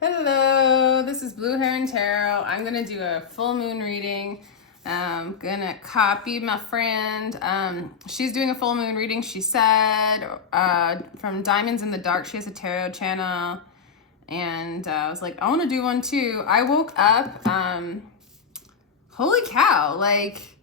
Hello, this is Blue Heron Tarot. I'm going to do a full moon reading. I'm going to copy my friend. She's doing a full moon reading, she said, from Diamonds in the Dark. She has a tarot channel. And I was like, I want to do one too. I woke up, holy cow, like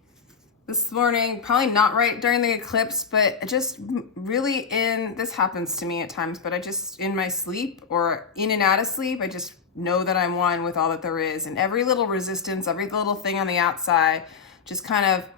this morning, probably not right during the eclipse, but just really this happens to me at times, but I just, in my sleep or in and out of sleep, I just know that I'm one with all that there is. And every little resistance, every little thing on the outside just kind of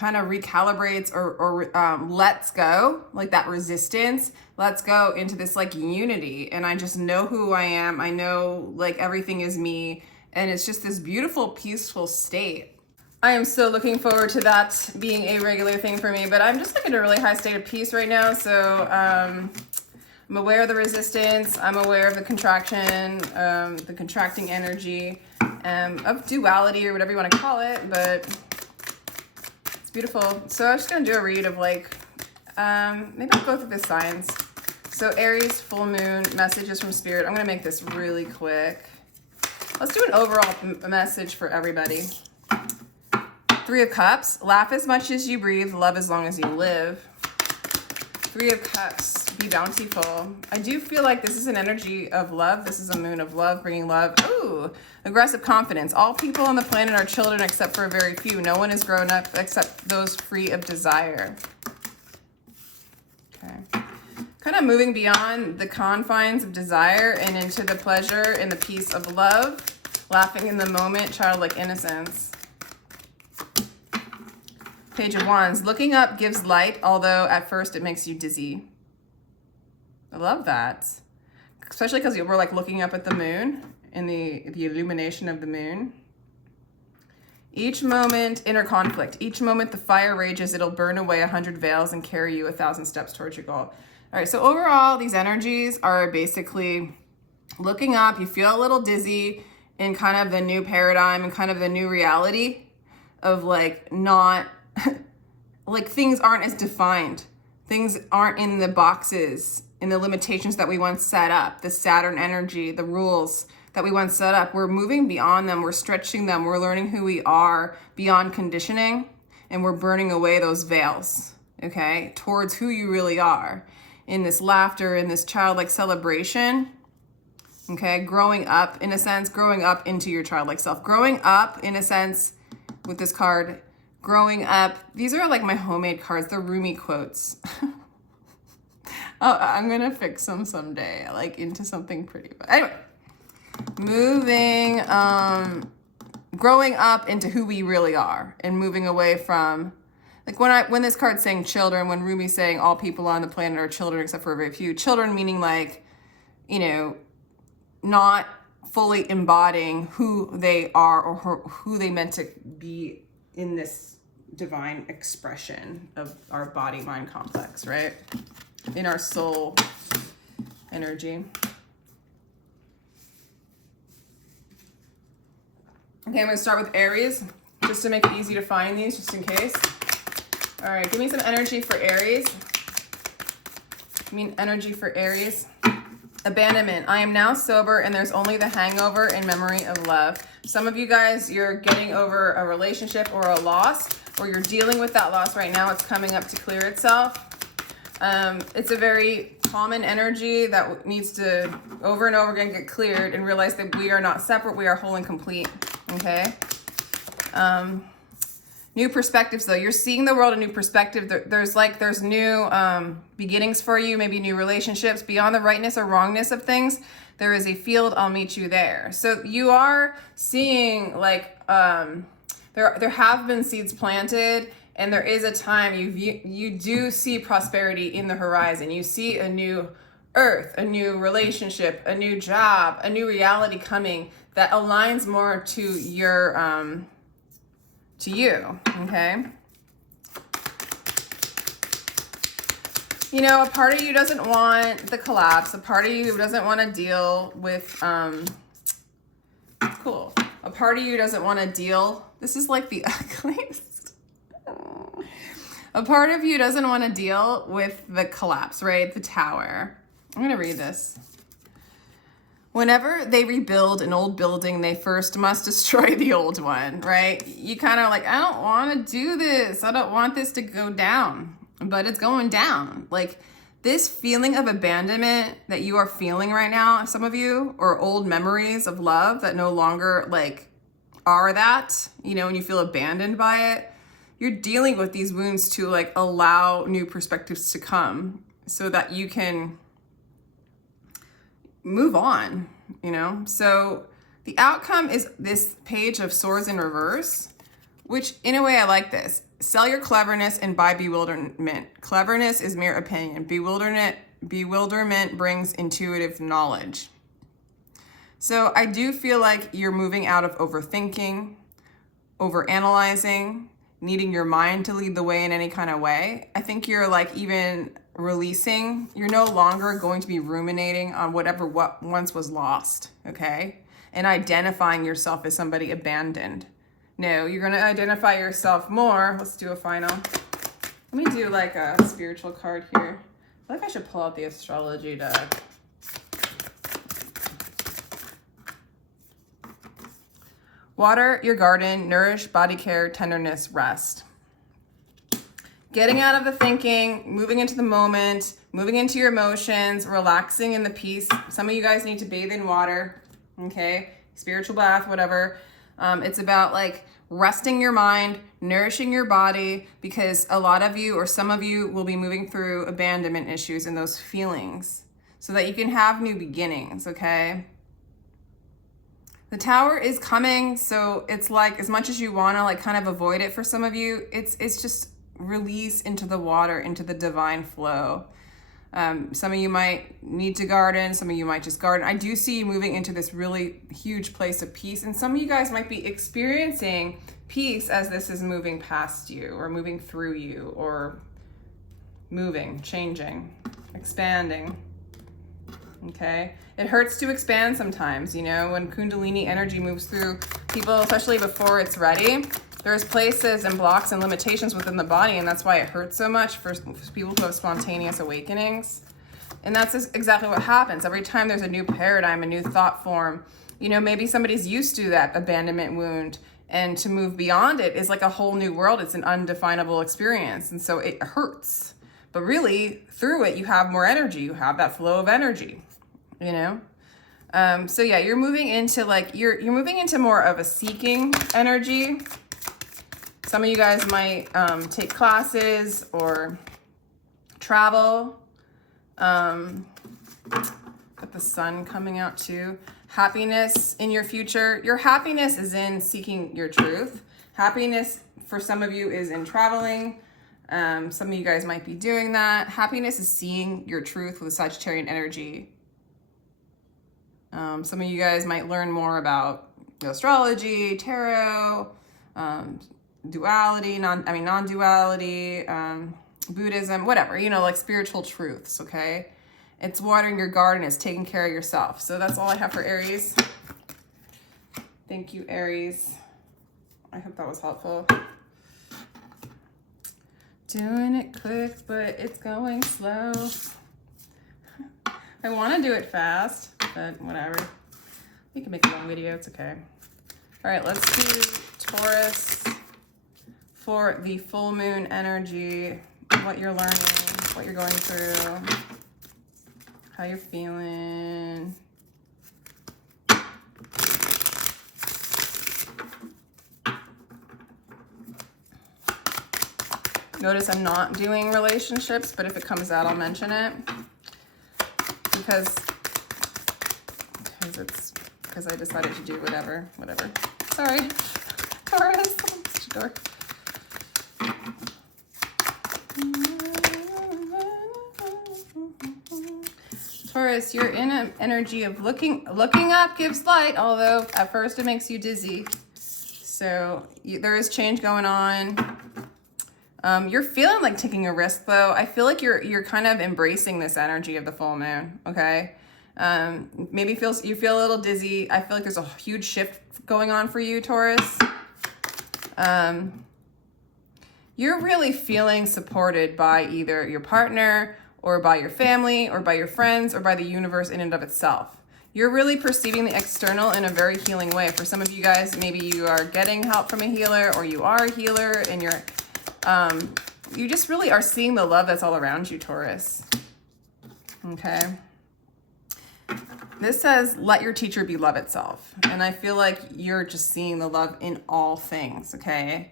recalibrates or lets go, like that resistance lets go into this like unity. And I just know who I am. I know like everything is me. And it's just this beautiful, peaceful state. I am so looking forward to that being a regular thing for me, but I'm just like in a really high state of peace right now. So I'm aware of the resistance. I'm aware of the contraction, the contracting energy, of duality or whatever you want to call it, but it's beautiful. So I'm just going to do a read of like, maybe both of the signs. So Aries, full moon, messages from spirit. I'm going to make this really quick. Let's do an overall message for everybody. Three of Cups, laugh as much as you breathe, love as long as you live. Three of Cups, be bountiful. I do feel like this is an energy of love. This is a moon of love, bringing love. Ooh, aggressive confidence. All people on the planet are children except for a very few. No one is grown up except those free of desire. Okay. Kind of moving beyond the confines of desire and into the pleasure and the peace of love. Laughing in the moment, childlike innocence. Page of Wands, looking up gives light, although at first it makes you dizzy. I love that. Especially because we're like looking up at the moon in the illumination of the moon. Each moment, inner conflict. Each moment the fire rages, it'll burn away 100 veils and carry you 1,000 steps towards your goal. All right, so overall, these energies are basically looking up. You feel a little dizzy in kind of the new paradigm and kind of the new reality of like not... like things aren't as defined. Things aren't in the boxes, in the limitations that we once set up, the Saturn energy, the rules that we once set up. We're moving beyond them. We're stretching them. We're learning who we are beyond conditioning, and we're burning away those veils, okay, towards who you really are in this laughter, in this childlike celebration, okay, growing up in a sense, growing up into your childlike self, growing up in a sense with this card. Growing up, these are like my homemade cards. They're Rumi quotes. Oh, I'm gonna fix them someday, like into something pretty. But anyway, moving, growing up into who we really are, and moving away from, like when this card's saying children, when Rumi's saying all people on the planet are children except for a very few. Children meaning like, you know, not fully embodying who they are or who they meant to be in this divine expression of our body-mind complex, right? In our soul energy. Okay, I'm gonna start with Aries, just to make it easy to find these, just in case. All right, give me some energy for Aries. Give me energy for Aries. Abandonment. I am now sober and there's only the hangover in memory of love. Some of you guys, you're getting over a relationship or a loss, or you're dealing with that loss right now. It's coming up to clear itself. It's a very common energy that needs to over and over again get cleared and realize that we are not separate. We are whole and complete. Okay. New perspectives though. You're seeing the world a new perspective. There's new beginnings for you, maybe new relationships. Beyond the rightness or wrongness of things, there is a field, I'll meet you there. So you are seeing like, there have been seeds planted, and there is a time you do see prosperity in the horizon. You see a new earth, a new relationship, a new job, a new reality coming that aligns more to your, to you, okay? You know, a part of you doesn't want the collapse. A part of you doesn't want to deal with, cool. A part of you doesn't want to deal, this is like the ugliest. A part of you doesn't want to deal with the collapse, right? The tower. I'm going to read this. Whenever they rebuild an old building, they first must destroy the old one, right? You kind of like, I don't want to do this. I don't want this to go down, but it's going down. Like this feeling of abandonment that you are feeling right now, some of you, or old memories of love that no longer like are that, you know, when you feel abandoned by it, you're dealing with these wounds to like allow new perspectives to come so that you can move on, you know? So the outcome is this Page of Swords in reverse, which in a way I like this. Sell your cleverness and buy bewilderment. Cleverness is mere opinion. Bewilderment brings intuitive knowledge. So I do feel like you're moving out of overthinking, overanalyzing, needing your mind to lead the way in any kind of way. I think you're like even releasing. You're no longer going to be ruminating on what once was lost, okay? And identifying yourself as somebody abandoned. No, you're going to identify yourself more. Let's do a final. Let me do like a spiritual card here. I feel like I should pull out the astrology deck. Water your garden, nourish body care, tenderness, rest. Getting out of the thinking, moving into the moment, moving into your emotions, relaxing in the peace. Some of you guys need to bathe in water, okay? Spiritual bath, whatever. It's about like resting your mind, nourishing your body, because a lot of you or some of you will be moving through abandonment issues and those feelings so that you can have new beginnings, okay? The Tower is coming, so it's like as much as you want to like kind of avoid it for some of you, it's just release into the water, into the divine flow. Some of you might need to garden, some of you might just garden. I do see you moving into this really huge place of peace, and some of you guys might be experiencing peace as this is moving past you or moving through you or moving, changing, expanding. Okay? It hurts to expand sometimes, you know, when Kundalini energy moves through people, especially before it's ready. There's places and blocks and limitations within the body, and that's why it hurts so much for people who have spontaneous awakenings. And that's exactly what happens. Every time there's a new paradigm, a new thought form, you know, maybe somebody's used to that abandonment wound, and to move beyond it is like a whole new world. It's an undefinable experience, and so it hurts. But really, through it, you have more energy. You have that flow of energy, you know? So yeah, you're moving into like, you're moving into more of a seeking energy. Some of you guys might take classes or travel. Got the sun coming out too. Happiness in your future. Your happiness is in seeking your truth. Happiness for some of you is in traveling. Some of you guys might be doing that. Happiness is seeing your truth with Sagittarian energy. Some of you guys might learn more about astrology, tarot, duality, non-duality, Buddhism, whatever, you know, like spiritual truths, okay? It's watering your garden, it's taking care of yourself. So that's all I have for Aries. Thank you, Aries. I hope that was helpful. Doing it quick, but it's going slow. I want to do it fast, but whatever. We can make a long video, it's okay. All right, let's do Taurus for the full moon energy, what you're learning, what you're going through, how you're feeling. Notice I'm not doing relationships, but if it comes out, I'll mention it. Because I decided to do whatever. Sorry, Taurus. Such a dork. Taurus, you're in an energy of looking up gives light, although at first it makes you dizzy. So there is change going on. You're feeling like taking a risk, though. I feel like you're kind of embracing this energy of the full moon, okay? Maybe you feel a little dizzy. I feel like there's a huge shift going on for you, Taurus. You're really feeling supported by either your partner or by your family or by your friends or by the universe in and of itself. you're really perceiving the external in a very healing way. For some of you guys, maybe you are getting help from a healer, or you are a healer and you're, you just really are seeing the love that's all around you, Taurus. Okay. This says, let your teacher be love itself. And I feel like you're just seeing the love in all things, okay?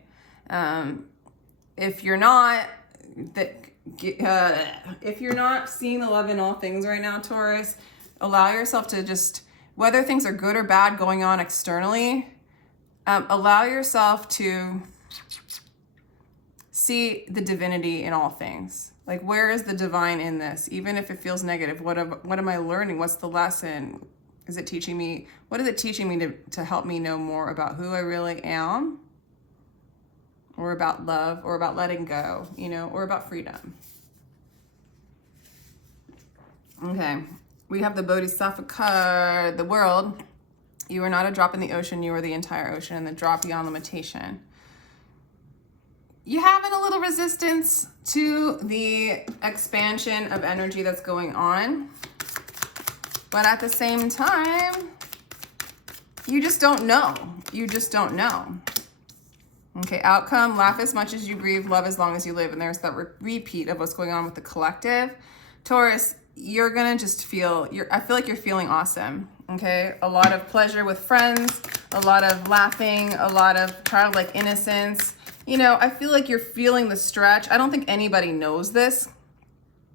If you're not seeing the love in all things right now, Taurus, allow yourself to just, whether things are good or bad going on externally, allow yourself to see the divinity in all things. Like, where is the divine in this? Even if it feels negative, what am I learning? What's the lesson? Is it teaching me, what is it teaching me to help me know more about who I really am? Or about love, or about letting go, you know, or about freedom. Okay, we have the Bodhisattva card, the world. You are not a drop in the ocean, you are the entire ocean, and the drop beyond limitation. You having a little resistance to the expansion of energy that's going on. But at the same time, you just don't know. You just don't know. Okay, outcome, laugh as much as you grieve, love as long as you live. And there's that repeat of what's going on with the collective. Taurus, you're gonna just feel, I feel like you're feeling awesome. Okay, a lot of pleasure with friends, a lot of laughing, a lot of childlike innocence. You know, I feel like you're feeling the stretch. I don't think anybody knows this,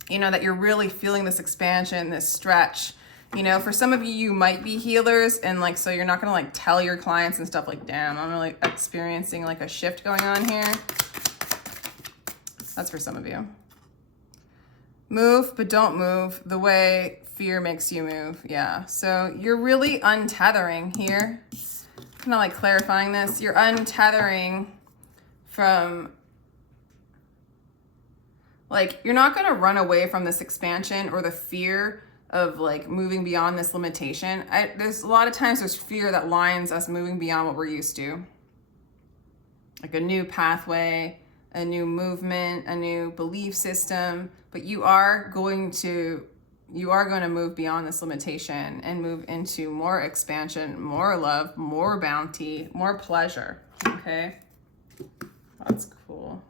you know, that you're really feeling this expansion, this stretch. You know, for some of you, you might be healers, and like, so you're not gonna like tell your clients and stuff like, damn, I'm really experiencing like a shift going on here. That's for some of you. Move, but don't move the way fear makes you move. Yeah, so you're really untethering here. Kind of like clarifying this. You're untethering from, like, you're not going to run away from this expansion or the fear of like moving beyond this limitation. There's a lot of times there's fear that lines us moving beyond what we're used to. Like a new pathway, a new movement, a new belief system, but you are going to move beyond this limitation and move into more expansion, more love, more bounty, more pleasure. Okay? That's cool.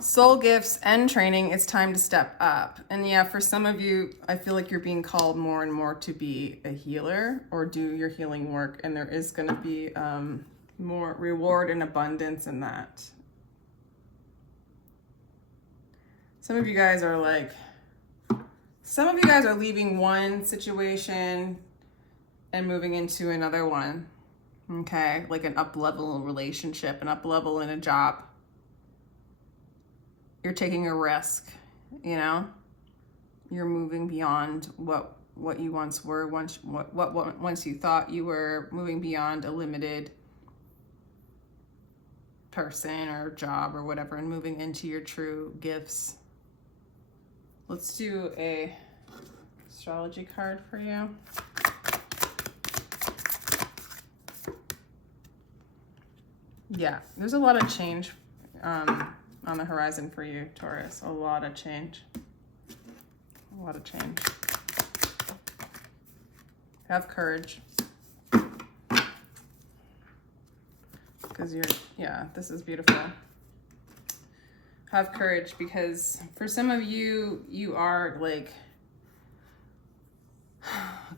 Soul gifts and training, it's time to step up. And yeah, for some of you, I feel like you're being called more and more to be a healer or do your healing work. And there is going to be more reward and abundance in that. Some of you guys are leaving one situation and moving into another one. Okay, like an up-level relationship, an up-level in a job. You're taking a risk, you know? You're moving beyond what you once were, once you thought you were, moving beyond a limited person or job or whatever, and moving into your true gifts. Let's do a astrology card for you. Yeah, there's a lot of change on the horizon for you, Taurus. A lot of change. A lot of change. Have courage. Because this is beautiful. Have courage, because for some of you, you are like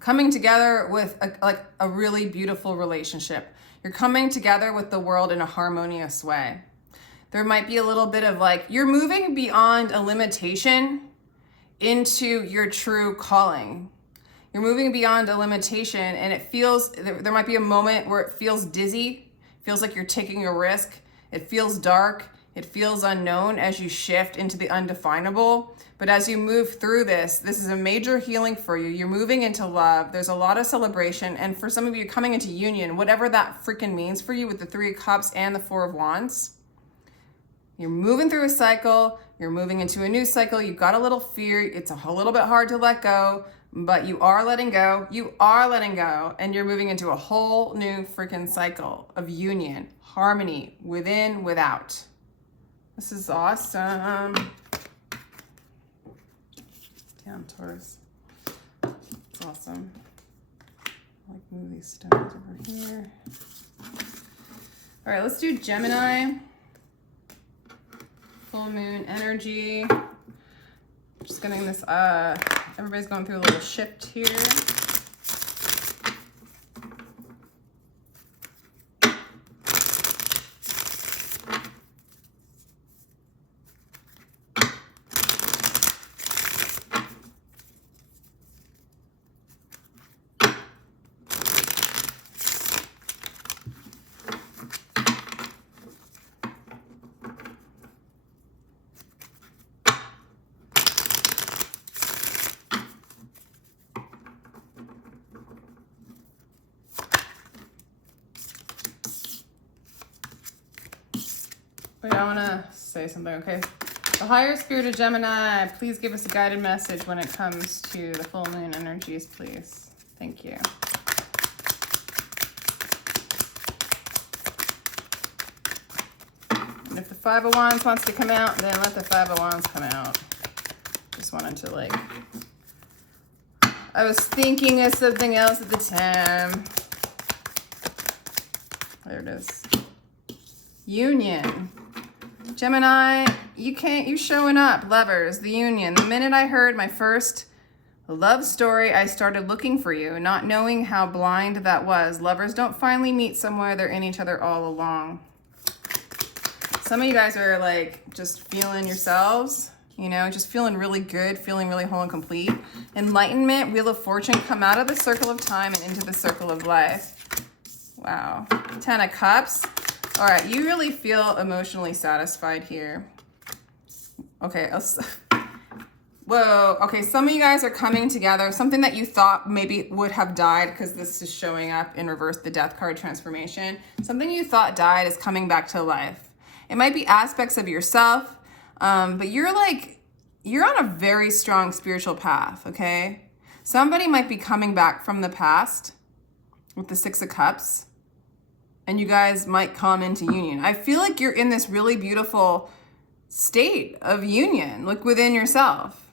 coming together with a really beautiful relationship. You're coming together with the world in a harmonious way. There might be a little bit of like, you're moving beyond a limitation into your true calling. You're moving beyond a limitation, and it feels, there might be a moment where it feels dizzy, feels like you're taking a risk. It feels dark. It feels unknown as you shift into the undefinable. But as you move through this is a major healing for you. You're moving into love. There's a lot of celebration. And for some of you, coming into union, whatever that freaking means for you with the 3 of Cups and the 4 of Wands. You're moving through a cycle. You're moving into a new cycle. You've got a little fear. It's a little bit hard to let go, but you are letting go. You are letting go. And you're moving into a whole new freaking cycle of union, harmony, within, without. This is awesome. Damn, Taurus. It's awesome. I'll like move these stones over here. All right, let's do Gemini. Full moon energy. Just getting this, everybody's going through a little shift here. Wait, I want to say something, okay? The higher spirit of Gemini, please give us a guided message when it comes to the full moon energies, please. Thank you. And if the Five of Wands wants to come out, then let the Five of Wands come out. Just wanted to, like... I was thinking of something else at the time. There it is. Union. Gemini, you showing up, lovers, the union. The minute I heard my first love story, I started looking for you, not knowing how blind that was. Lovers don't finally meet somewhere, they're in each other all along. Some of you guys are like just feeling yourselves, you know, just feeling really good, feeling really whole and complete. Enlightenment, Wheel of Fortune, come out of the circle of time and into the circle of life. Wow. 10 of Cups. All right, you really feel emotionally satisfied here. Okay, whoa, okay, some of you guys are coming together. Something that you thought maybe would have died, because this is showing up in reverse, the Death card transformation. Something you thought died is coming back to life. It might be aspects of yourself, but you're on a very strong spiritual path, okay? Somebody might be coming back from the past with the Six of Cups, and you guys might come into union. I feel like you're in this really beautiful state of union, like within yourself.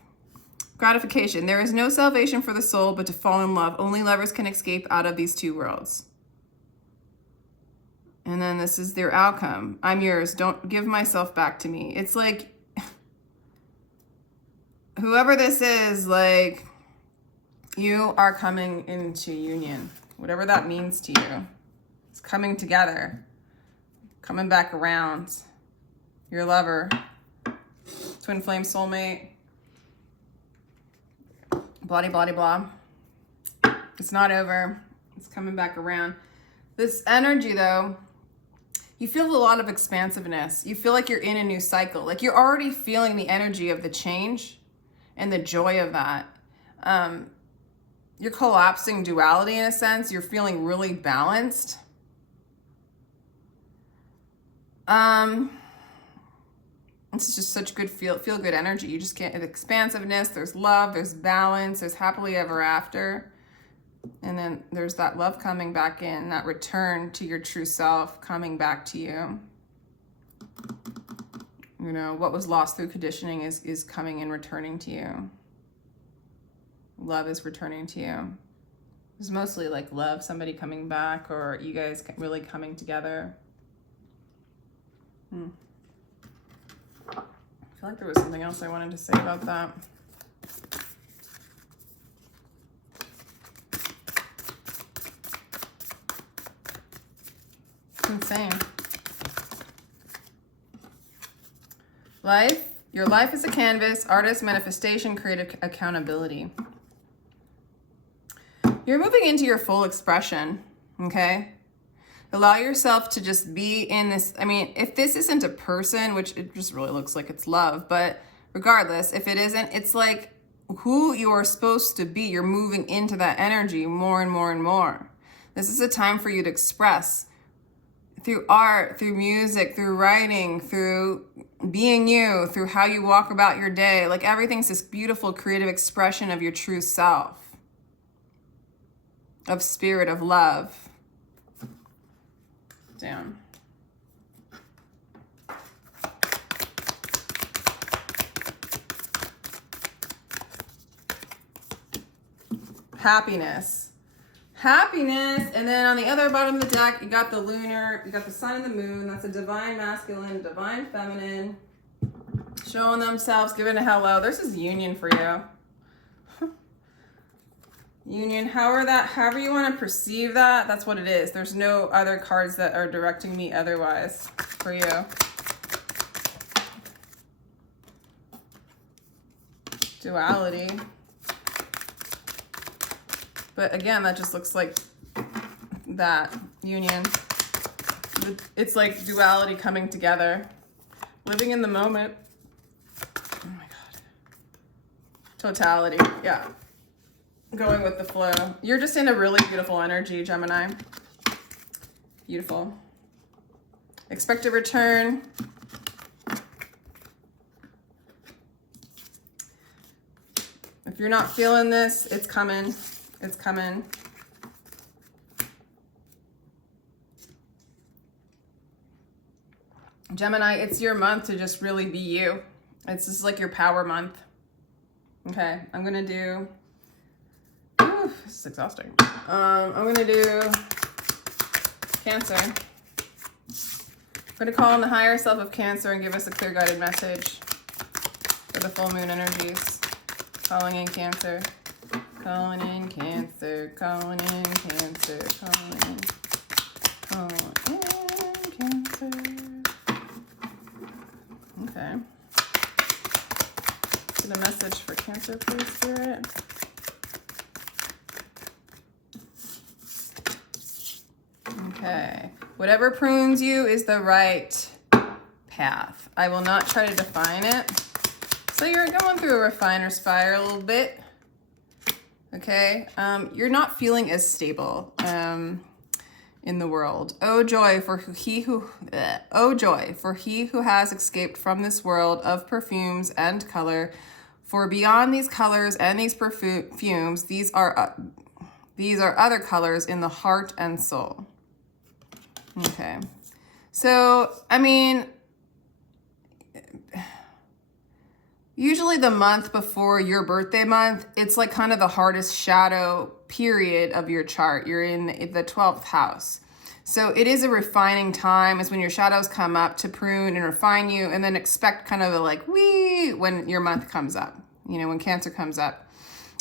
Gratification. There is no salvation for the soul but to fall in love. Only lovers can escape out of these two worlds. And then this is their outcome. I'm yours. Don't give myself back to me. It's like, whoever this is, like, you are coming into union. Whatever that means to you. It's coming together. Coming back around. Your lover. Twin flame soulmate. Blah, blah, blah. It's not over. It's coming back around. This energy, though, you feel a lot of expansiveness. You feel like you're in a new cycle. Like you're already feeling the energy of the change and the joy of that. You're collapsing duality in a sense. You're feeling really balanced. It's just such good feel good energy. You just get expansiveness. There's love. There's balance. There's happily ever after. And then there's that love coming back in, that return to your true self coming back to you. You know, what was lost through conditioning is coming and returning to you. Love is returning to you. It's mostly like love, somebody coming back, or you guys really coming together. I feel like there was something else I wanted to say about that. Insane. Life. Your life is a canvas. Artist, manifestation, creative accountability. You're moving into your full expression, okay? Allow yourself to just be in this. I mean, if this isn't a person, which it just really looks like it's love, but regardless, if it isn't, it's like who you're supposed to be. You're moving into that energy more and more and more. This is a time for you to express through art, through music, through writing, through being you, through how you walk about your day. Like everything's this beautiful creative expression of your true self, of spirit, of love. Damn. happiness. Happiness. And then on the other bottom of the deck, you got the lunar, you got the sun and the moon. That's a divine masculine, divine feminine. Showing themselves, giving a hello. This is union for you. Union, however you want to perceive that, that's what it is. There's no other cards that are directing me otherwise for you. Duality. But again, that just looks like that union. It's like duality coming together. Living in the moment. Oh my God. Totality, yeah. Going with the flow. You're just in a really beautiful energy, Gemini. Beautiful. Expect a return. If you're not feeling this, it's coming. It's coming. Gemini, it's your month to just really be you. It's just like your power month. Okay, I'm gonna do, oof, this is exhausting. I'm gonna do Cancer. I'm gonna call on the higher self of Cancer and give us a clear guided message for the full moon energies. Calling in Cancer. Calling in Cancer. Calling in Cancer. Calling in Cancer. Okay. Get a message for Cancer, please, Spirit. Okay. Whatever prunes you is the right path. I will not try to define it. So you're going through a refiner's fire a little bit. Okay. You're not feeling as stable in the world. Oh joy for he who has escaped from this world of perfumes and color. For beyond these colors and these perfumes, these are other colors in the heart and soul. Okay. So, I mean, usually the month before your birthday month, it's like kind of the hardest shadow period of your chart. You're in the 12th house. So it is a refining time. It's when your shadows come up to prune and refine you, and then expect kind of a like, wee, when your month comes up, you know, when Cancer comes up.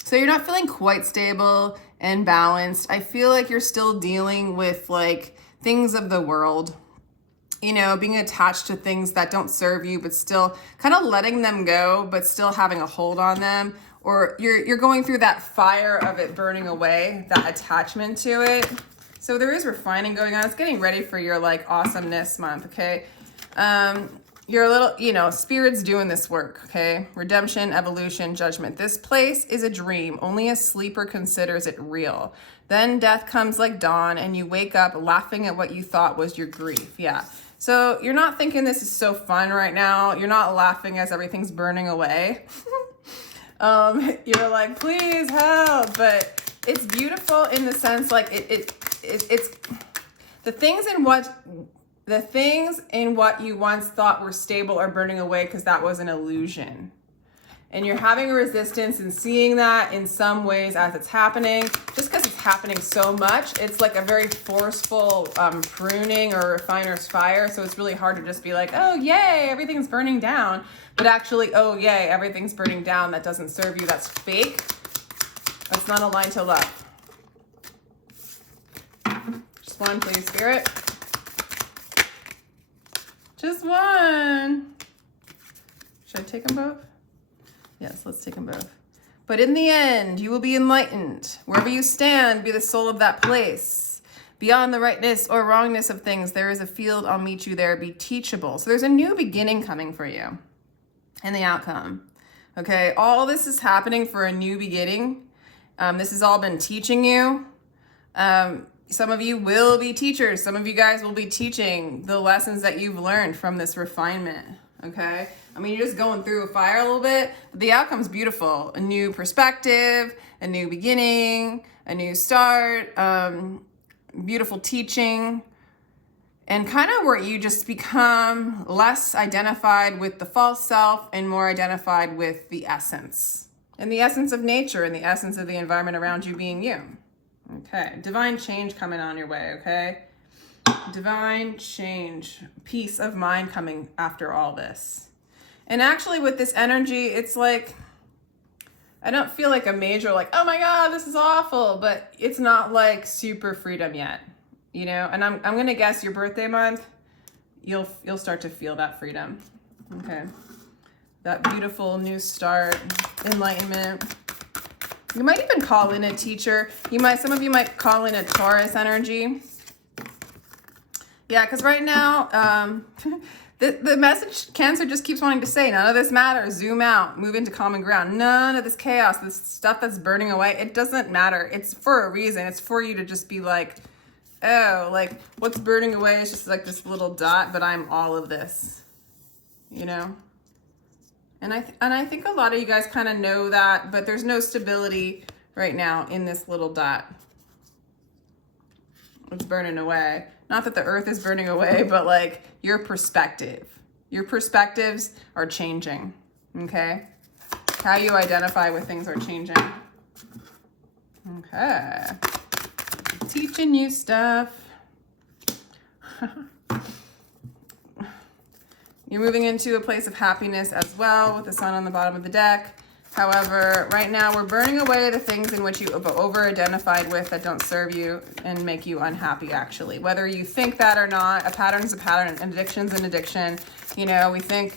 So you're not feeling quite stable and balanced. I feel like you're still dealing with like things of the world, you know, being attached to things that don't serve you, but still kind of letting them go, but still having a hold on them. Or you're going through that fire of it burning away, that attachment to it. So there is refining going on. It's getting ready for your like awesomeness month, okay? You're a little, you know, Spirit's doing this work, okay? Redemption, evolution, judgment. This place is a dream. Only a sleeper considers it real. Then death comes like dawn and you wake up laughing at what you thought was your grief. Yeah. So you're not thinking this is so fun right now. You're not laughing as everything's burning away. You're like, please help. But it's beautiful in the sense like it's the things in what you once thought were stable are burning away because that was an illusion. And you're having a resistance and seeing that in some ways as it's happening. Just because it's happening so much, it's like a very forceful pruning or refiner's fire. So it's really hard to just be like, oh, yay, everything's burning down. But actually, oh, yay, everything's burning down. That doesn't serve you. That's fake. That's not aligned to love. Just one, please, Spirit. Just one. Should I take them both? Yes, let's take them both. But in the end, you will be enlightened. Wherever you stand, be the soul of that place. Beyond the rightness or wrongness of things, there is a field. I'll meet you there. Be teachable. So there's a new beginning coming for you in the outcome. Okay, all this is happening for a new beginning. This has all been teaching you. Some of you will be teachers. Some of you guys will be teaching the lessons that you've learned from this refinement. Okay. I mean, you're just going through a fire a little bit, but the outcome's beautiful. A new perspective, a new beginning, a new start, beautiful teaching, and kind of where you just become less identified with the false self and more identified with the essence. And the essence of nature and the essence of the environment around you being you. Okay, divine change coming on your way, okay? Divine change, peace of mind coming after all this. And actually with this energy, it's like, I don't feel like a major like, oh my God, this is awful, but it's not like super freedom yet, you know? And I'm gonna guess your birthday month, you'll start to feel that freedom, okay? That beautiful new start, enlightenment. You might even call in a teacher. Some of you might call in a Taurus energy. Yeah, because right now, the message Cancer just keeps wanting to say, none of this matters. Zoom out, move into common ground. None of this chaos, this stuff that's burning away, it doesn't matter. It's for a reason. It's for you to just be like, oh, like what's burning away is just like this little dot, but I'm all of this, you know? And I think a lot of you guys kind of know that, but there's no stability right now in this little dot. It's burning away. Not that the earth is burning away, but like your perspective. Your perspectives are changing, okay? How you identify with things are changing. Okay. Teaching you stuff. You're moving into a place of happiness as well with the sun on the bottom of the deck. However, right now we're burning away the things in which you over-identified with that don't serve you and make you unhappy, actually. Whether you think that or not, a pattern is a pattern, an addiction's an addiction. You know, we think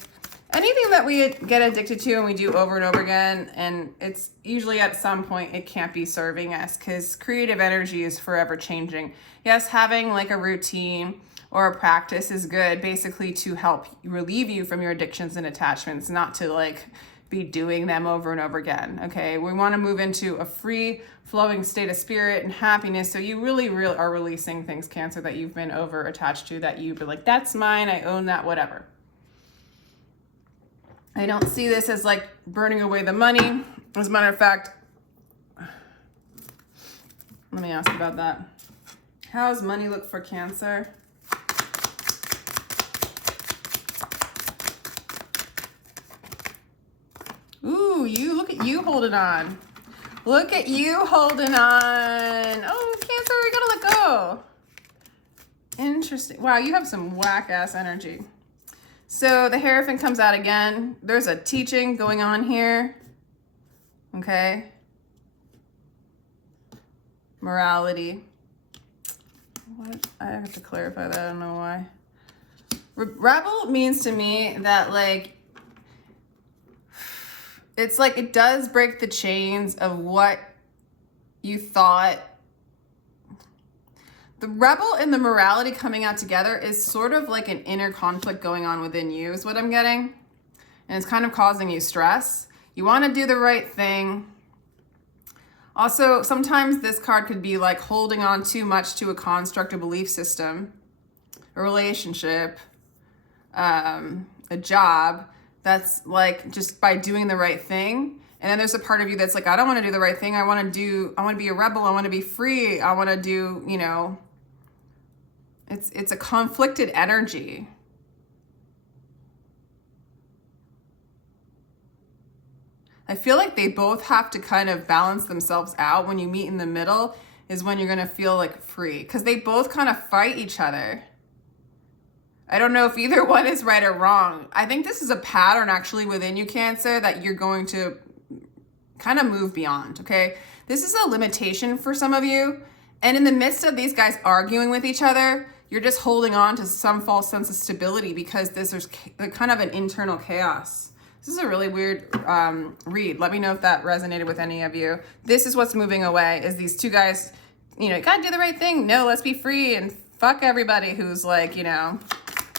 anything that we get addicted to and we do over and over again, and it's usually at some point it can't be serving us because creative energy is forever changing. Yes, having like a routine or a practice is good, basically to help relieve you from your addictions and attachments, not to like be doing them over and over again, okay? We wanna move into a free flowing state of spirit and happiness, so you really are releasing things, Cancer, that you've been over attached to, that you've been like, that's mine, I own that, whatever. I don't see this as like burning away the money. As a matter of fact, let me ask about that. How does money look for Cancer? Ooh, look at you holding on. Look at you holding on. Oh, Cancer, we gotta let go. Interesting. Wow, you have some whack-ass energy. So the Hierophant comes out again. There's a teaching going on here. Okay. Morality. What? I have to clarify that. I don't know why. Rebel means to me that like, it's like it does break the chains of what you thought. The rebel and the morality coming out together is sort of like an inner conflict going on within you is what I'm getting. And it's kind of causing you stress. You want to do the right thing. Also, sometimes this card could be like holding on too much to a construct, a belief system, a relationship, a job. That's like just by doing the right thing. And then there's a part of you that's like, I don't want to do the right thing. I want to be a rebel. I want to be free. I want to do, you know, it's a conflicted energy. I feel like they both have to kind of balance themselves out. When you meet in the middle is when you're going to feel like free, because they both kind of fight each other. I don't know if either one is right or wrong. I think this is a pattern actually within you, Cancer, that you're going to kind of move beyond, okay? This is a limitation for some of you. And in the midst of these guys arguing with each other, you're just holding on to some false sense of stability because there's kind of an internal chaos. This is a really weird read. Let me know if that resonated with any of you. This is what's moving away, is these two guys, you know, you gotta do the right thing. No, let's be free and fuck everybody who's like, you know,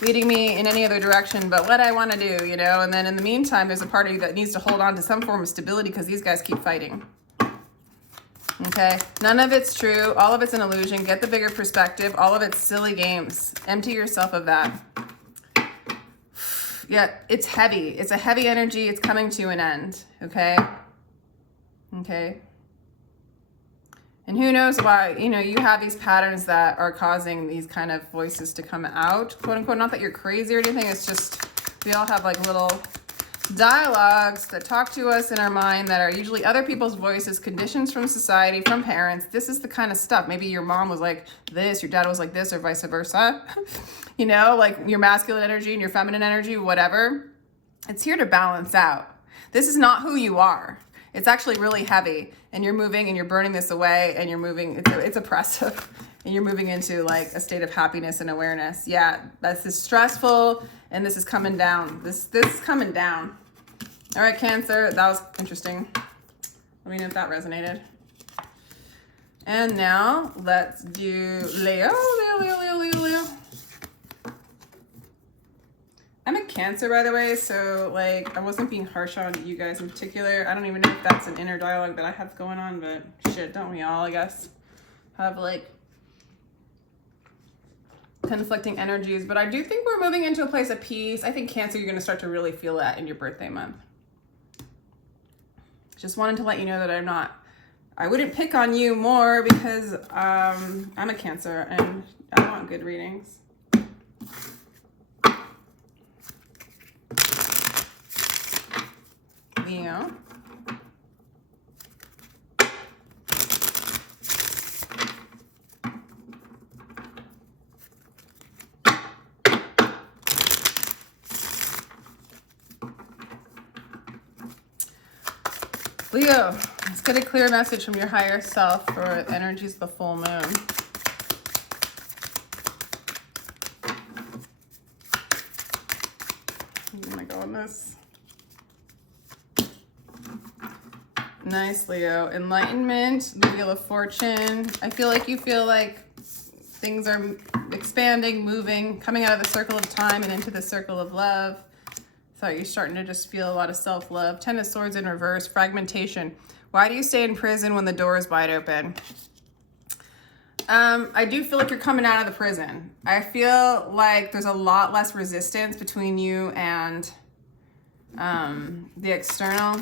leading me in any other direction but what I want to do, you know? And then in the meantime, there's a part of you that needs to hold on to some form of stability because these guys keep fighting. Okay? None of it's true. All of it's an illusion. Get the bigger perspective. All of it's silly games. Empty yourself of that. Yeah, it's heavy. It's a heavy energy. It's coming to an end. Okay? Okay? And who knows why, you know, you have these patterns that are causing these kind of voices to come out, quote unquote. Not that you're crazy or anything. It's just, we all have like little Dialogues that talk to us in our mind that are usually other people's voices, conditions from society, from parents. This is the kind of stuff. Maybe your mom was like this, your dad was like this, or vice versa. You know, like your masculine energy and your feminine energy, whatever. It's here to balance out. This is not who you are. It's actually really heavy, and you're moving and you're burning this away, and you're moving, it's oppressive, and you're moving into like a state of happiness and awareness. Yeah, this is stressful, and this is coming down. This is coming down. All right, Cancer, that was interesting. Let me know if that resonated. And now let's do Leo. I'm a Cancer, by the way, so like I wasn't being harsh on you guys in particular. I don't even know if that's an inner dialogue that I have going on, but shit, don't we all, I guess, have like conflicting energies. But I do think we're moving into a place of peace. I think Cancer, you're going to start to really feel that in your birthday month. Just wanted to let you know that I wouldn't pick on you more because I'm a Cancer and I want good readings. Leo. Leo, let's get a clear message from your higher self for energies of the full moon. Oh my goodness. Nice, Leo. Enlightenment, the Wheel of Fortune. I feel like things are expanding, moving, coming out of the circle of time and into the circle of love. So you're starting to just feel a lot of self-love. Ten of Swords in reverse, fragmentation. Why do you stay in prison when the door is wide open? I do feel like you're coming out of the prison. I feel like there's a lot less resistance between you and the external.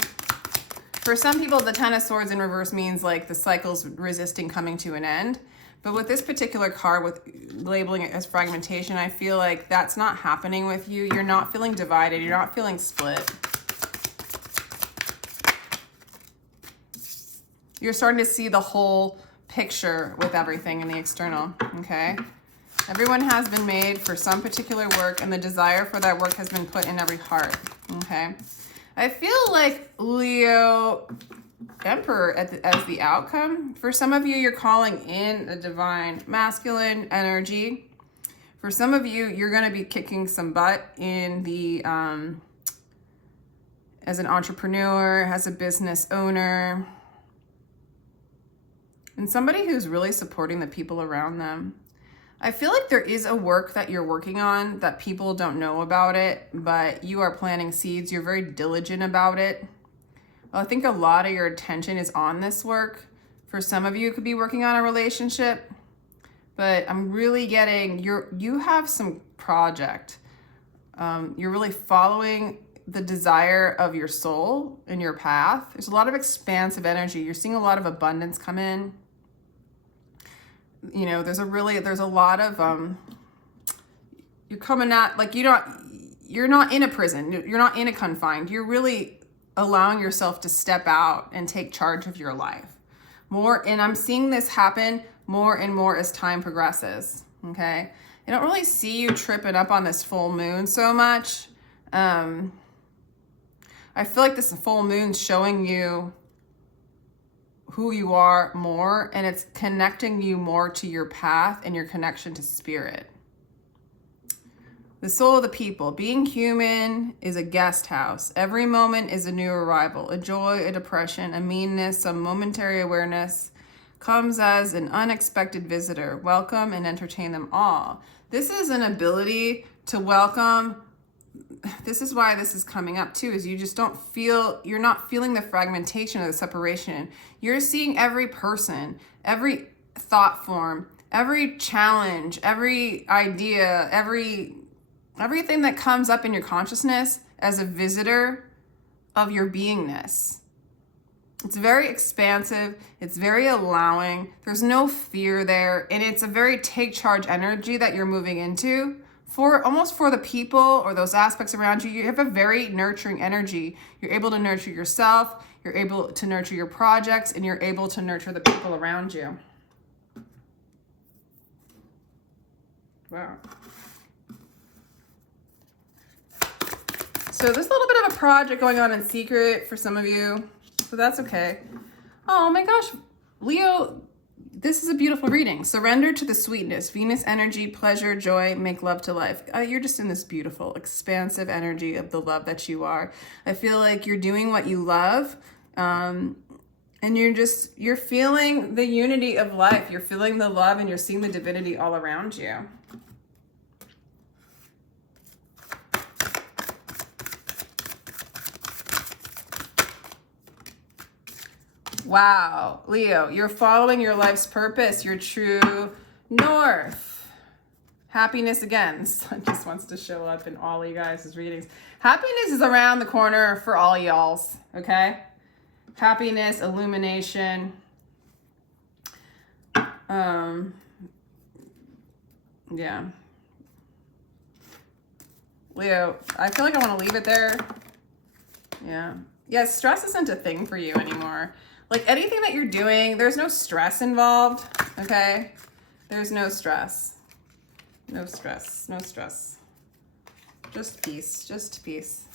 For some people, the Ten of Swords in reverse means like the cycle's resisting coming to an end. But with this particular card, with labeling it as fragmentation, I feel like that's not happening with you. You're not feeling divided. You're not feeling split. You're starting to see the whole picture with everything in the external, okay? Everyone has been made for some particular work, and the desire for that work has been put in every heart, okay? I feel like Leo, Emperor as the outcome. For some of you, you're calling in a divine masculine energy. For some of you, you're going to be kicking some butt in the as an entrepreneur, as a business owner, and somebody who's really supporting the people around them. I feel like there is a work that you're working on that people don't know about it, but you are planting seeds. You're very diligent about it. I think a lot of your attention is on this work. For some of you, it could be working on a relationship, but I'm really getting you have some project. You're really following the desire of your soul in your path. There's a lot of expansive energy. You're seeing a lot of abundance come in. You know, there's a lot of you're coming at, like, you're not in a prison. You're not in a confined. You're really allowing yourself to step out and take charge of your life more. And I'm seeing this happen more and more as time progresses. Okay. I don't really see you tripping up on this full moon so much. I feel like this full moon's showing you who you are more, and it's connecting you more to your path and your connection to spirit. The soul of the people. Being human is a guest house. Every moment is a new arrival. A joy, a depression, a meanness, some momentary awareness comes as an unexpected visitor. Welcome and entertain them all. This is an ability to welcome. This is why this is coming up too, is you just don't feel, you're not feeling the fragmentation or the separation. You're seeing every person, every thought form, every challenge, every idea, everything that comes up in your consciousness as a visitor of your beingness. It's very expansive. It's very allowing. There's no fear there. And it's a very take charge energy that you're moving into almost for the people or those aspects around you. You have a very nurturing energy. You're able to nurture yourself, you're able to nurture your projects, and you're able to nurture the people around you. Wow. So there's a little bit of a project going on in secret for some of you, so that's okay. Oh my gosh, Leo, this is a beautiful reading. Surrender to the sweetness, Venus energy, pleasure, joy, make love to life. You're just in this beautiful, expansive energy of the love that you are. I feel like you're doing what you love, and you're feeling the unity of life. You're feeling the love, and you're seeing the divinity all around you. Wow, Leo, you're following your life's purpose, your true north. Happiness again. Sun just wants to show up in all you guys' readings. Happiness is around the corner for all y'alls, okay? Happiness, illumination. Yeah. Leo, I feel like I want to leave it there. Yeah. Yeah, stress isn't a thing for you anymore. Like anything that you're doing, there's no stress involved, okay? There's no stress. No stress, no stress. Just peace, just peace.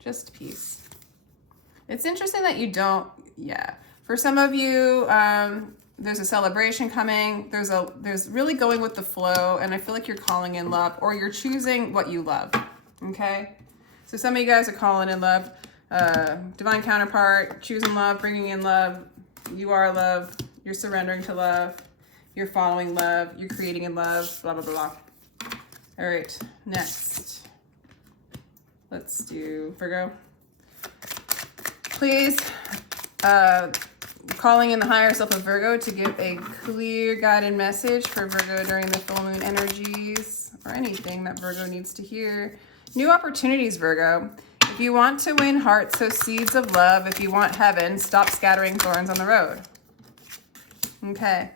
Just peace. It's interesting that you don't, yeah. For some of you, there's a celebration coming. There's really going with the flow, and I feel like you're calling in love, or you're choosing what you love, okay? So some of you guys are calling in love. Divine counterpart, choosing love, bringing in love. You are love. You're surrendering to love. You're following love. You're creating in love. Blah, blah, blah. All right, next. Let's do Virgo. Please, calling in the higher self of Virgo to give a clear guided message for Virgo during the full moon energies, or anything that Virgo needs to hear. New opportunities, Virgo. If you want to win hearts, sow seeds of love. If you want heaven, stop scattering thorns on the road. Okay.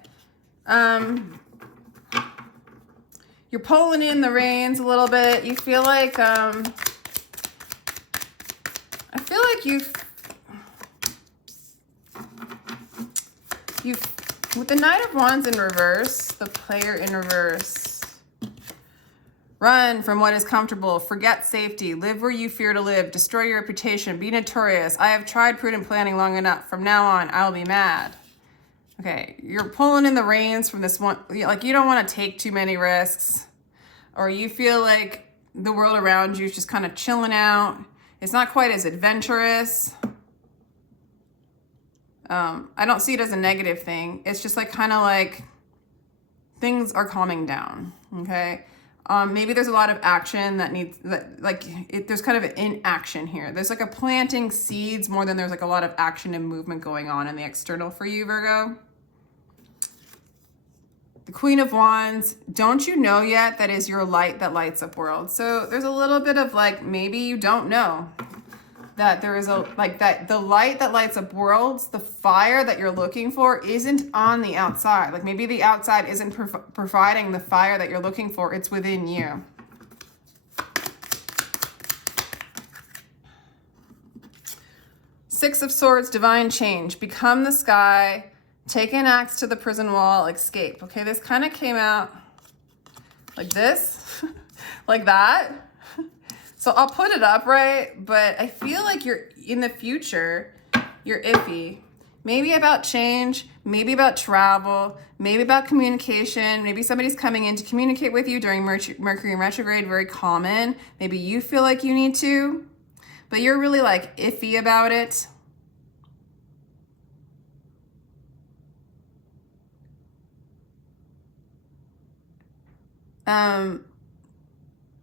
You're pulling in the reins a little bit. You feel like, I feel like you've, with the Knight of Wands in reverse, the player in reverse, run from what is comfortable, forget safety, live where you fear to live, destroy your reputation, be notorious. I have tried prudent planning long enough. From now on, I'll be mad. Okay, you're pulling in the reins from this one, like you don't want to take too many risks, or you feel like the world around you is just kind of chilling out. It's not quite as adventurous. I don't see it as a negative thing. It's just like kind of like things are calming down, okay? Maybe there's a lot of action that needs, there's kind of an inaction here. There's like a planting seeds more than there's like a lot of action and movement going on in the external for you, Virgo. The Queen of Wands, don't you know yet that is your light that lights up worlds? So there's a little bit of like, maybe you don't know that there is that the light that lights up worlds, the fire that you're looking for isn't on the outside. Like maybe the outside isn't providing the fire that you're looking for. It's within you. Six of Swords, divine change. Become the sky. Take an axe to the prison wall. Escape. Okay, this kind of came out like this, like that. So I'll put it up, right? But I feel like you're in the future, you're iffy. Maybe about change, maybe about travel, maybe about communication. Maybe somebody's coming in to communicate with you during Mercury in retrograde, very common. Maybe you feel like you need to, but you're really like iffy about it.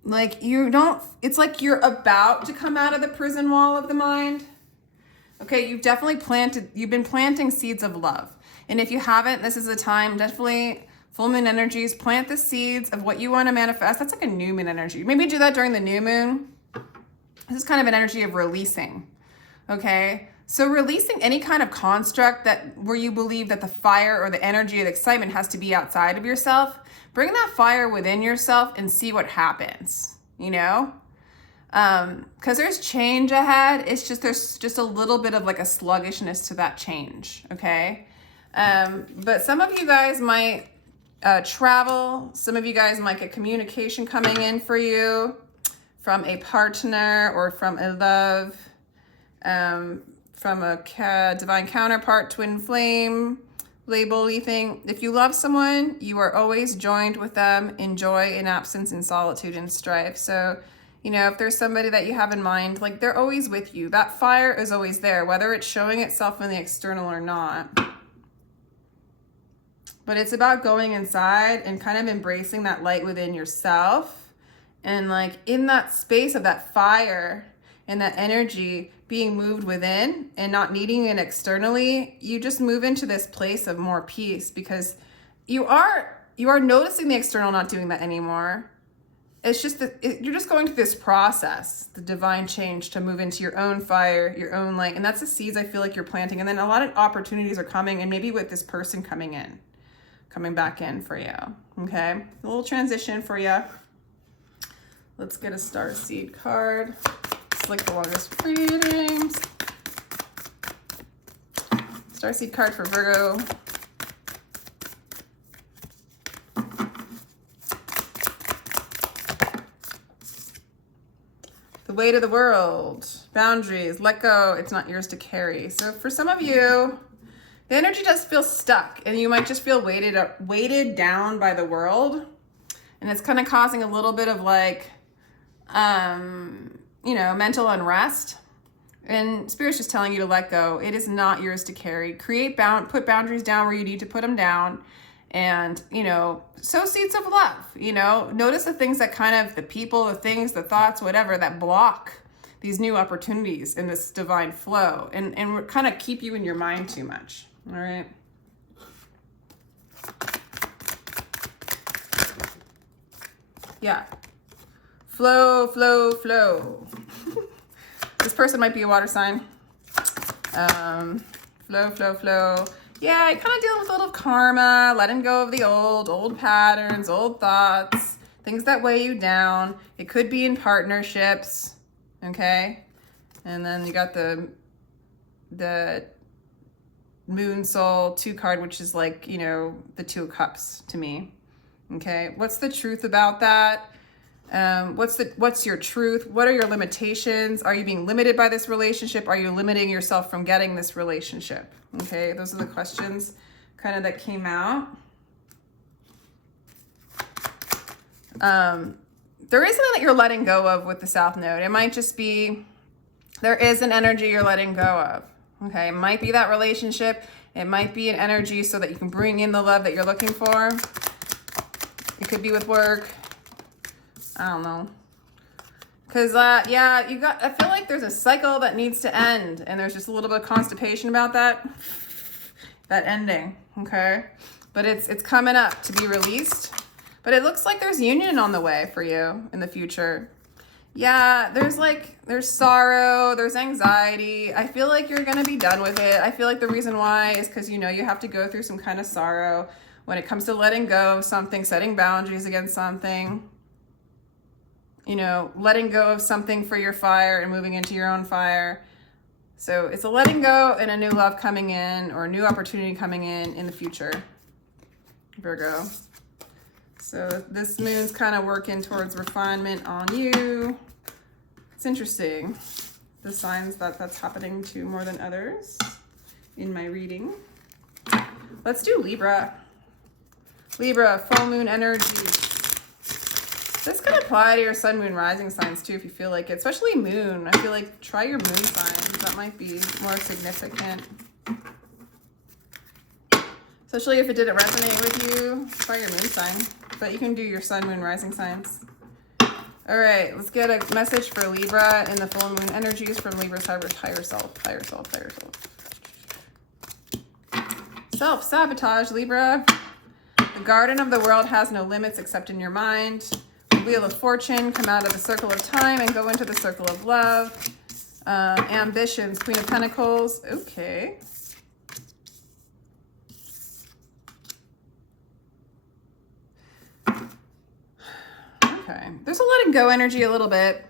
Like you don't, it's like you're about to come out of the prison wall of the mind. Okay, you've been planting seeds of love. And if you haven't, this is the time, definitely full moon energies, plant the seeds of what you want to manifest. That's like a new moon energy. Maybe do that during the new moon. This is kind of an energy of releasing. Okay, So releasing any kind of construct where you believe that the fire or the energy or the excitement has to be outside of yourself, bring that fire within yourself and see what happens, you know? Because there's change ahead. It's just, there's just a little bit of like a sluggishness to that change, okay? But some of you guys might travel. Some of you guys might get communication coming in for you from a partner or from a love, from a divine counterpart, twin flame, label-y thing. If you love someone, you are always joined with them in joy, in absence, in solitude, and strife. So, you know, if there's somebody that you have in mind, like they're always with you. That fire is always there, whether it's showing itself in the external or not. But it's about going inside and kind of embracing that light within yourself. And like in that space of that fire and that energy being moved within and not needing it externally, you just move into this place of more peace, because you are noticing the external not doing that anymore. It's just that you're just going through this process, the divine change, to move into your own fire, your own light. And that's the seeds I feel like you're planting. And then a lot of opportunities are coming, and maybe with this person coming back in for you. Okay, a little transition for you. Let's get a star seed card. It's like the longest readings. Star seed card for Virgo. The weight of the world, boundaries, let go. It's not yours to carry. So for some of you, the energy does feel stuck, and you might just feel weighted down by the world. And it's kind of causing a little bit of like, you know, mental unrest. And Spirit's just telling you to let go. It is not yours to carry. Put boundaries down where you need to put them down. And, you know, sow seeds of love, you know, notice the things that kind of, the people, the things, the thoughts, whatever, that block these new opportunities in this divine flow and kind of keep you in your mind too much. All right. Yeah. Flow, flow, flow. This person might be a water sign. Flow, flow, flow. Yeah, I kind of deal with a little karma, letting go of the old patterns, old thoughts, things that weigh you down. It could be in partnerships, okay? And then you got the Moon Soul 2 card, which is like, you know, the 2 of Cups to me, okay? What's the truth about that? What's your truth? What are your limitations? Are you being limited by this relationship? Are you limiting yourself from getting this relationship? Okay, those are the questions kind of that came out. There is something that you're letting go of with the South Node. It might just be, there is an energy you're letting go of. Okay, it might be that relationship. It might be an energy so that you can bring in the love that you're looking for. It could be with work. I don't know. Because, yeah, I feel like there's a cycle that needs to end, and there's just a little bit of constipation about that ending, okay? But it's coming up to be released. But it looks like there's union on the way for you in the future. Yeah, there's sorrow, there's anxiety. I feel like you're going to be done with it. I feel like the reason why is because, you know, you have to go through some kind of sorrow when it comes to letting go of something, setting boundaries against something. You know, letting go of something for your fire and moving into your own fire. So it's a letting go and a new love coming in, or a new opportunity coming in the future, Virgo. So this moon's kind of working towards refinement on you. It's interesting, the signs that's happening to more than others in my reading. Let's do Libra. Libra, full moon energy. This can apply to your sun, moon, rising signs too if you feel like it, especially moon. I feel like try your moon signs. That might be more significant. Especially if it didn't resonate with you, try your moon sign. But you can do your sun, moon, rising signs. All right, let's get a message for Libra in the full moon energies from Libra's higher self, higher self, higher self. Self-sabotage, Libra. The garden of the world has no limits except in your mind. The wheel of fortune, come out of the circle of time and go into the circle of love. Ambitions, Queen of Pentacles. Okay. Okay. There's a letting go energy a little bit.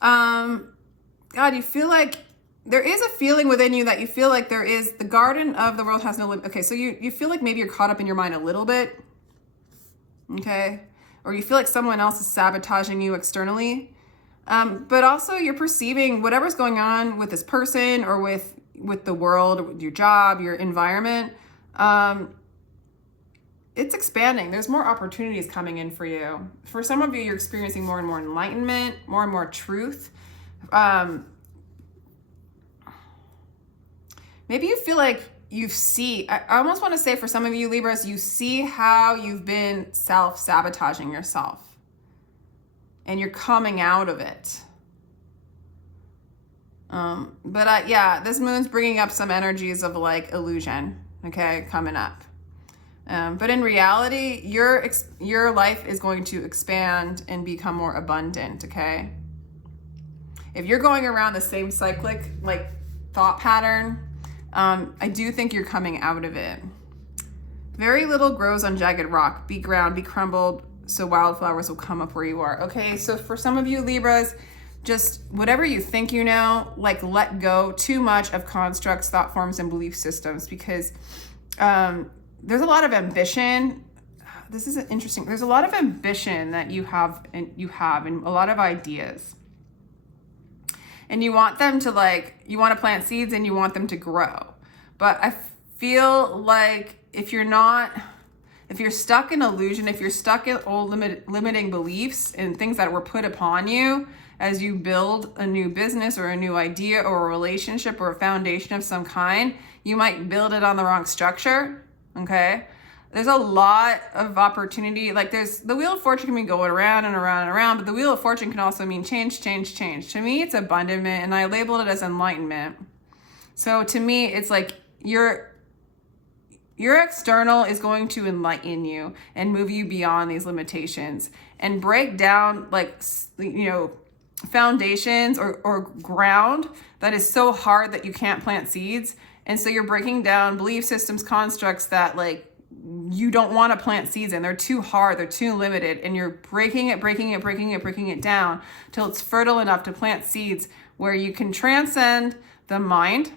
God, you feel like there is a feeling within you that you feel like there is, the garden of the world has no limit. Okay, so you feel like maybe you're caught up in your mind a little bit. Okay. Or you feel like someone else is sabotaging you externally. But also you're perceiving whatever's going on with this person or with the world, with your job, your environment. It's expanding. There's more opportunities coming in for you. For some of you, you're experiencing more and more enlightenment, more and more truth. Maybe you feel like I almost want to say for some of you Libras, you see how you've been self-sabotaging yourself. And you're coming out of it. Yeah, this moon's bringing up some energies of like illusion, okay, coming up. But in reality, your life is going to expand and become more abundant, okay? If you're going around the same cyclic like thought pattern, I do think you're coming out of it. Very little grows on jagged rock. Be ground, be crumbled, so wildflowers will come up where you are. Okay, so for some of you Libras, just whatever you think you know, like let go too much of constructs, thought forms, and belief systems, because there's a lot of ambition. This is interesting. There's a lot of ambition that you have and a lot of ideas. And you want them to you want to plant seeds and you want them to grow. But I feel like if you're stuck in illusion, if you're stuck in old limiting beliefs and things that were put upon you as you build a new business or a new idea or a relationship or a foundation of some kind, you might build it on the wrong structure, okay? There's a lot of opportunity. Like the Wheel of Fortune can be going around and around and around, but the Wheel of Fortune can also mean change, change, change. To me, it's abundantment, and I labeled it as enlightenment. So to me, it's like your external is going to enlighten you and move you beyond these limitations and break down foundations or ground that is so hard that you can't plant seeds. And so you're breaking down belief systems, constructs that you don't want to plant seeds in. They're too hard, they're too limited, and you're breaking it down till it's fertile enough to plant seeds where you can transcend the mind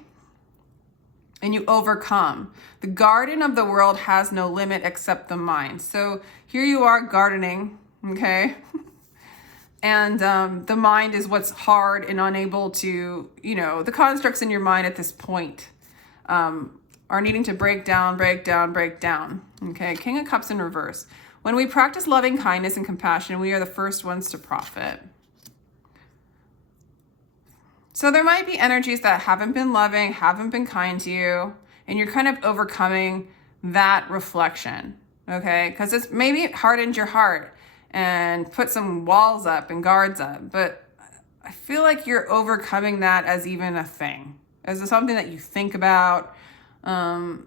and you overcome. The garden of the world has no limit except the mind. So here you are gardening, okay? And the mind is what's hard and unable to, the constructs in your mind at this point are needing to break down. Okay, King of Cups in reverse. When we practice loving kindness and compassion, we are the first ones to profit. So there might be energies that haven't been loving, haven't been kind to you, and you're kind of overcoming that reflection, okay? Because it's maybe it hardened your heart and put some walls up and guards up, but I feel like you're overcoming that as even a thing, as something that you think about. The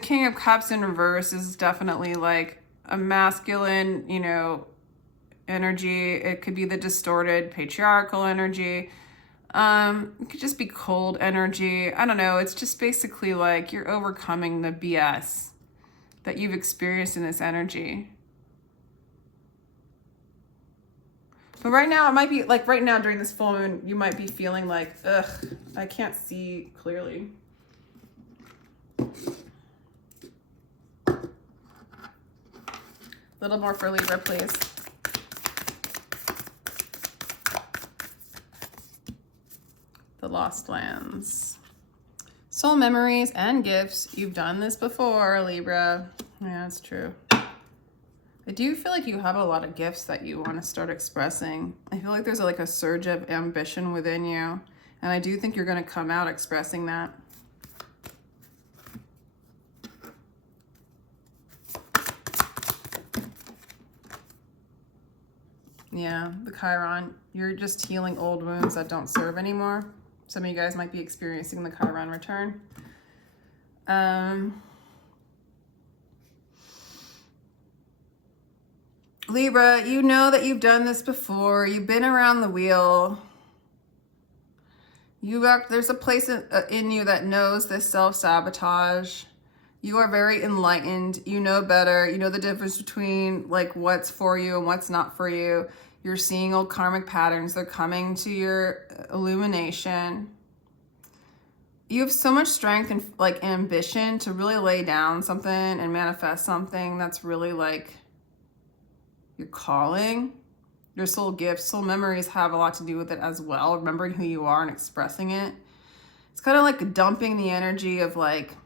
King of Cups in reverse is definitely like a masculine, energy. It could be the distorted patriarchal energy. It could just be cold energy. I don't know. It's just basically like you're overcoming the BS that you've experienced in this energy. But right now, it might be like right now during this full moon, you might be feeling like, ugh, I can't see clearly. A little more for Libra, please. The Lost Lands. Soul memories and gifts. You've done this before, Libra. Yeah, it's true. I do feel like you have a lot of gifts that you want to start expressing. I feel like there's like a surge of ambition within you. And I do think you're going to come out expressing that. Yeah, the Chiron. You're just healing old wounds that don't serve anymore. Some of you guys might be experiencing the Chiron return. Libra, you know that you've done this before. You've been around the wheel. There's a place in you that knows this self-sabotage. You are very enlightened. You know better. You know the difference between like what's for you and what's not for you. You're seeing old karmic patterns. They're coming to your illumination. You have so much strength and like ambition to really lay down something and manifest something that's really like your calling. Your soul gifts, soul memories have a lot to do with it as well. Remembering who you are and expressing it. It's kind of like dumping the energy of like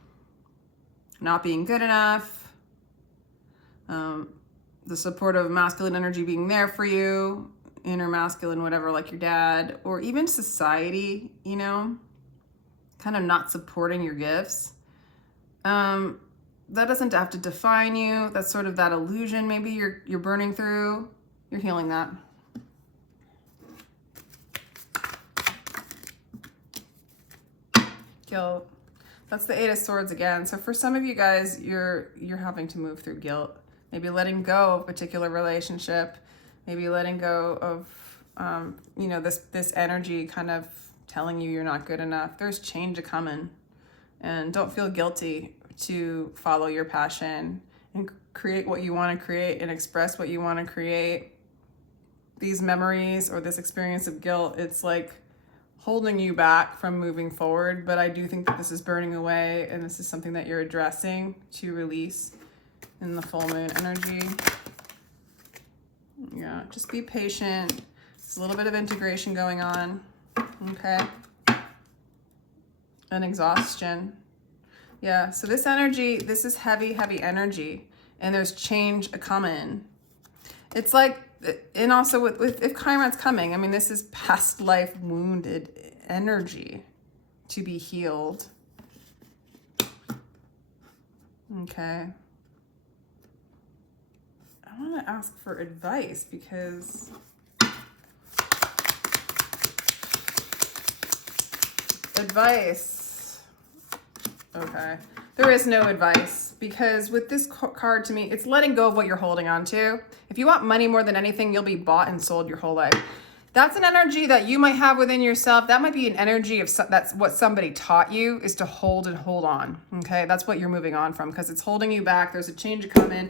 not being good enough. The support of masculine energy being there for you, inner masculine, whatever, like your dad, or even society, you know, kind of not supporting your gifts. That doesn't have to define you. That's sort of that illusion maybe you're burning through. You're healing that. Guilt. That's the Eight of Swords again. So for some of you guys, you're having to move through guilt. Maybe letting go of a particular relationship. Maybe letting go of, you know, this energy kind of telling you you're not good enough. There's change a-coming. And don't feel guilty to follow your passion and create what you want to create and express what you want to create. These memories or this experience of guilt, it's like holding you back from moving forward. But I do think that this is burning away and this is something that you're addressing to release in the full moon energy. Yeah, just be patient. There's a little bit of integration going on, okay? And exhaustion. Yeah, so this energy, this is heavy, heavy energy. And there's change a-coming. It's like, and also with if Chiron's coming, I mean, this is past life wounded energy to be healed. Okay. I want to ask for advice because advice. Okay. There is no advice because with this card to me, it's letting go of what you're holding on to. If you want money more than anything, you'll be bought and sold your whole life. That's an energy that you might have within yourself. That might be an energy of that's what somebody taught you is to hold and hold on. Okay, that's what you're moving on from because it's holding you back. There's a change coming.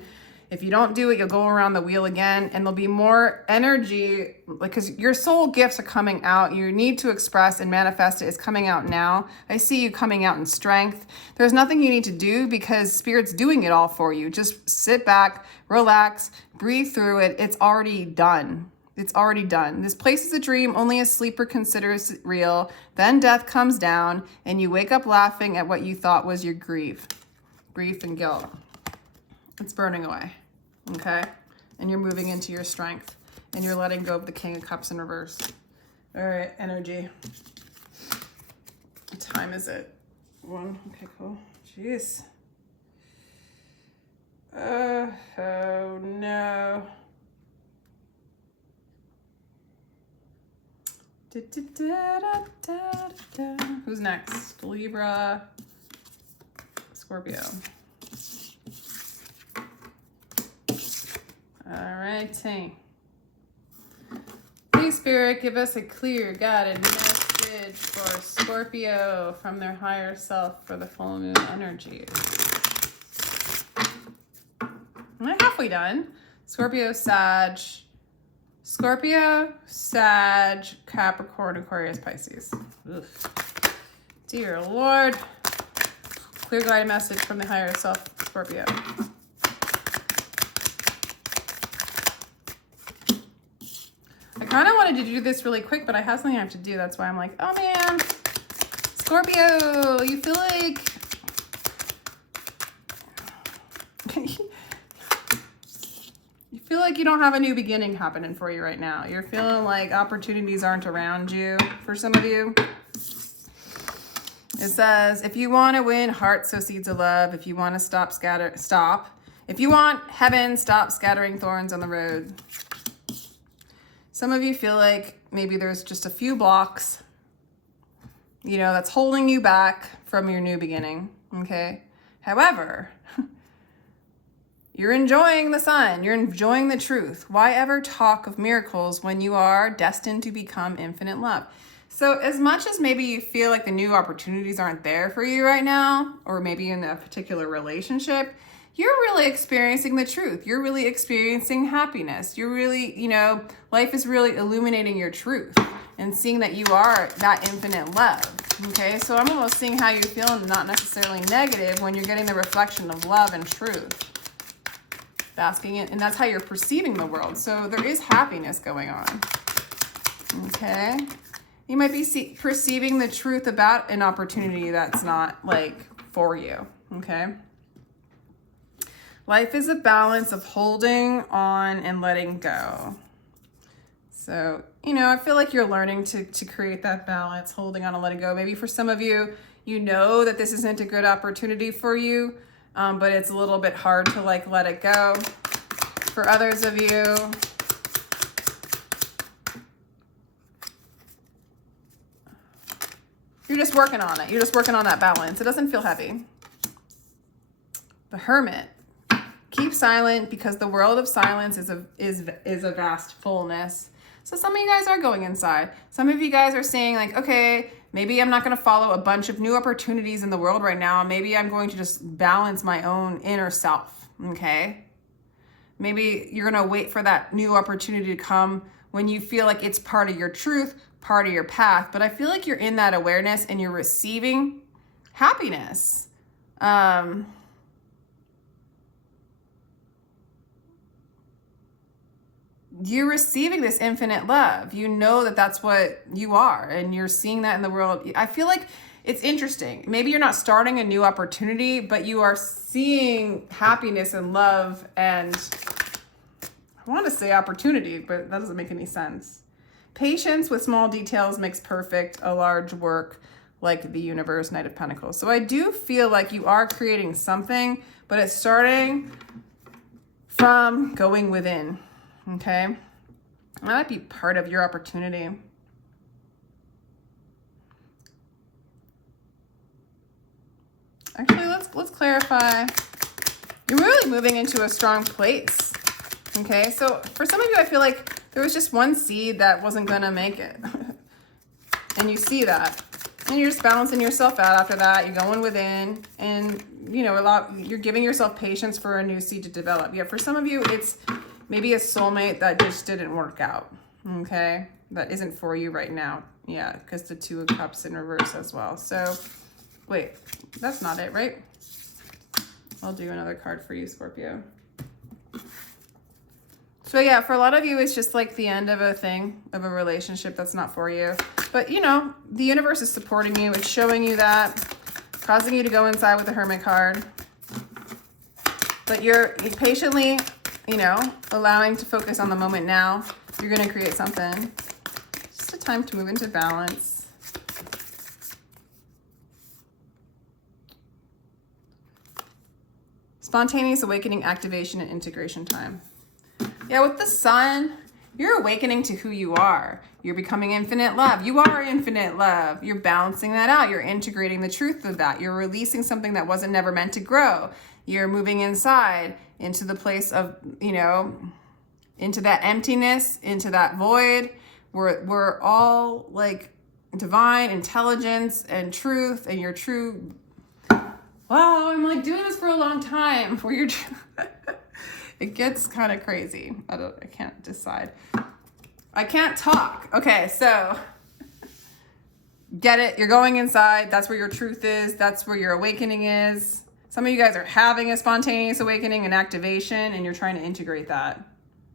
If you don't do it, you'll go around the wheel again and there'll be more energy because your soul gifts are coming out. You need to express and manifest it. It's coming out now. I see you coming out in strength. There's nothing you need to do because Spirit's doing it all for you. Just sit back, relax, breathe through it. It's already done. It's already done. This place is a dream. Only a sleeper considers it real. Then death comes down and you wake up laughing at what you thought was your grief and guilt. It's burning away. Okay, and you're moving into your strength and you're letting go of the King of Cups in reverse. All right, energy. What time is it? 1. Okay, cool. Jeez. Oh no. Who's next? Libra, Scorpio. All righty. Please, Spirit, give us a clear, guided message for Scorpio from their higher self for the full moon energy. I'm halfway done. Scorpio, Sag, Capricorn, Aquarius, Pisces. Oof. Dear Lord. Clear, guided message from the higher self, Scorpio. I kind of wanted to do this really quick, but I have something I have to do. That's why I'm like, oh man, Scorpio, you feel like you don't have a new beginning happening for you right now. You're feeling like opportunities aren't around you for some of you. It says, if you want to win, heart sow seeds of love. If you want to stop. If you want heaven, stop scattering thorns on the road. Some of you feel like maybe there's just a few blocks, you know, that's holding you back from your new beginning, okay? However, You're enjoying the sun. You're enjoying the truth. Why ever talk of miracles when you are destined to become infinite love? So as much as maybe you feel like the new opportunities aren't there for you right now, or maybe in a particular relationship, you're really experiencing the truth. You're really experiencing happiness. You're really, life is really illuminating your truth and seeing that you are that infinite love. Okay, so I'm almost seeing how you feel, and not necessarily negative, when you're getting the reflection of love and truth. Basking in, and that's how you're perceiving the world. So there is happiness going on. Okay, you might be perceiving the truth about an opportunity that's not like for you. Okay, life is a balance of holding on and letting go. So, I feel like you're learning to create that balance, holding on and letting go. Maybe for some of you, you know that this isn't a good opportunity for you, but it's a little bit hard to like let it go. For others of you, you're just working on it. You're just working on that balance. It doesn't feel heavy. The Hermit. Keep silent, because the world of silence is a vast fullness. So some of you guys are going inside. Some of you guys are saying like, okay, maybe I'm not going to follow a bunch of new opportunities in the world right now. Maybe I'm going to just balance my own inner self. Okay. Maybe you're going to wait for that new opportunity to come when you feel like it's part of your truth, part of your path. But I feel like you're in that awareness and you're receiving happiness. You're receiving this infinite love. You know that that's what you are, and you're seeing that in the world. I feel like it's interesting. Maybe you're not starting a new opportunity, but you are seeing happiness and love, and I want to say opportunity, but that doesn't make any sense. Patience with small details makes perfect a large work like the universe, Knight of Pentacles. So I do feel like you are creating something, but it's starting from going within. Okay, that might be part of your opportunity. Actually, let's clarify. You're really moving into a strong place. Okay, so for some of you, I feel like there was just one seed that wasn't gonna make it, and you see that, and you're just balancing yourself out after that. You're going within, and you're giving yourself patience for a new seed to develop. Yeah, for some of you, it's maybe a soulmate that just didn't work out, okay? That isn't for you right now. Yeah, because the Two of Cups in reverse as well. So, wait, that's not it, right? I'll do another card for you, Scorpio. So yeah, for a lot of you, it's just like the end of a thing, of a relationship that's not for you. But, the universe is supporting you. It's showing you that, causing you to go inside with the Hermit card. But you're patiently, allowing to focus on the moment now. You're going to create something. Just a time to move into balance. Spontaneous awakening, activation, and integration time. Yeah, with the sun, you're awakening to who you are. You're becoming infinite love. You are infinite love. You're balancing that out. You're integrating the truth of that. You're releasing something that wasn't never meant to grow. You're moving inside into the place of, into that emptiness, into that void. We're all like divine intelligence and truth, and your true. Wow, I'm like doing this for a long time. Where you're, it gets kind of crazy. I can't decide. I can't talk. Okay, so get it. You're going inside. That's where your truth is. That's where your awakening is. Some of you guys are having a spontaneous awakening and activation, and you're trying to integrate that,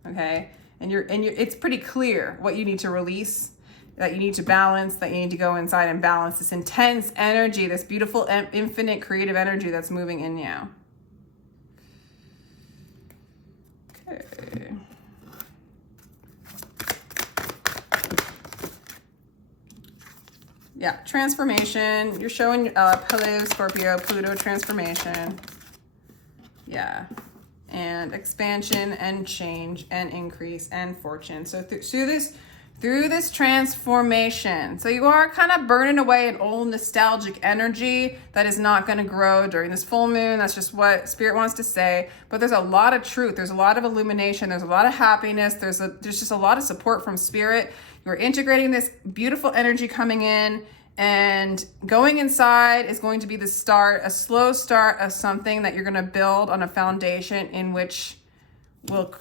okay? And it's pretty clear what you need to release, that you need to balance, that you need to go inside and balance this intense energy, this beautiful, infinite, creative energy that's moving in you. Okay. Yeah, transformation. You're showing hello, Scorpio, Pluto transformation. Yeah. And expansion and change and increase and fortune. So through through this transformation. So you are kind of burning away an old nostalgic energy that is not going to grow during this full moon. That's just what Spirit wants to say. But there's a lot of truth. There's a lot of illumination. There's a lot of happiness. There's just a lot of support from Spirit. You're integrating this beautiful energy coming in, and going inside is going to be the start, a slow start of something that you're going to build on a foundation in which will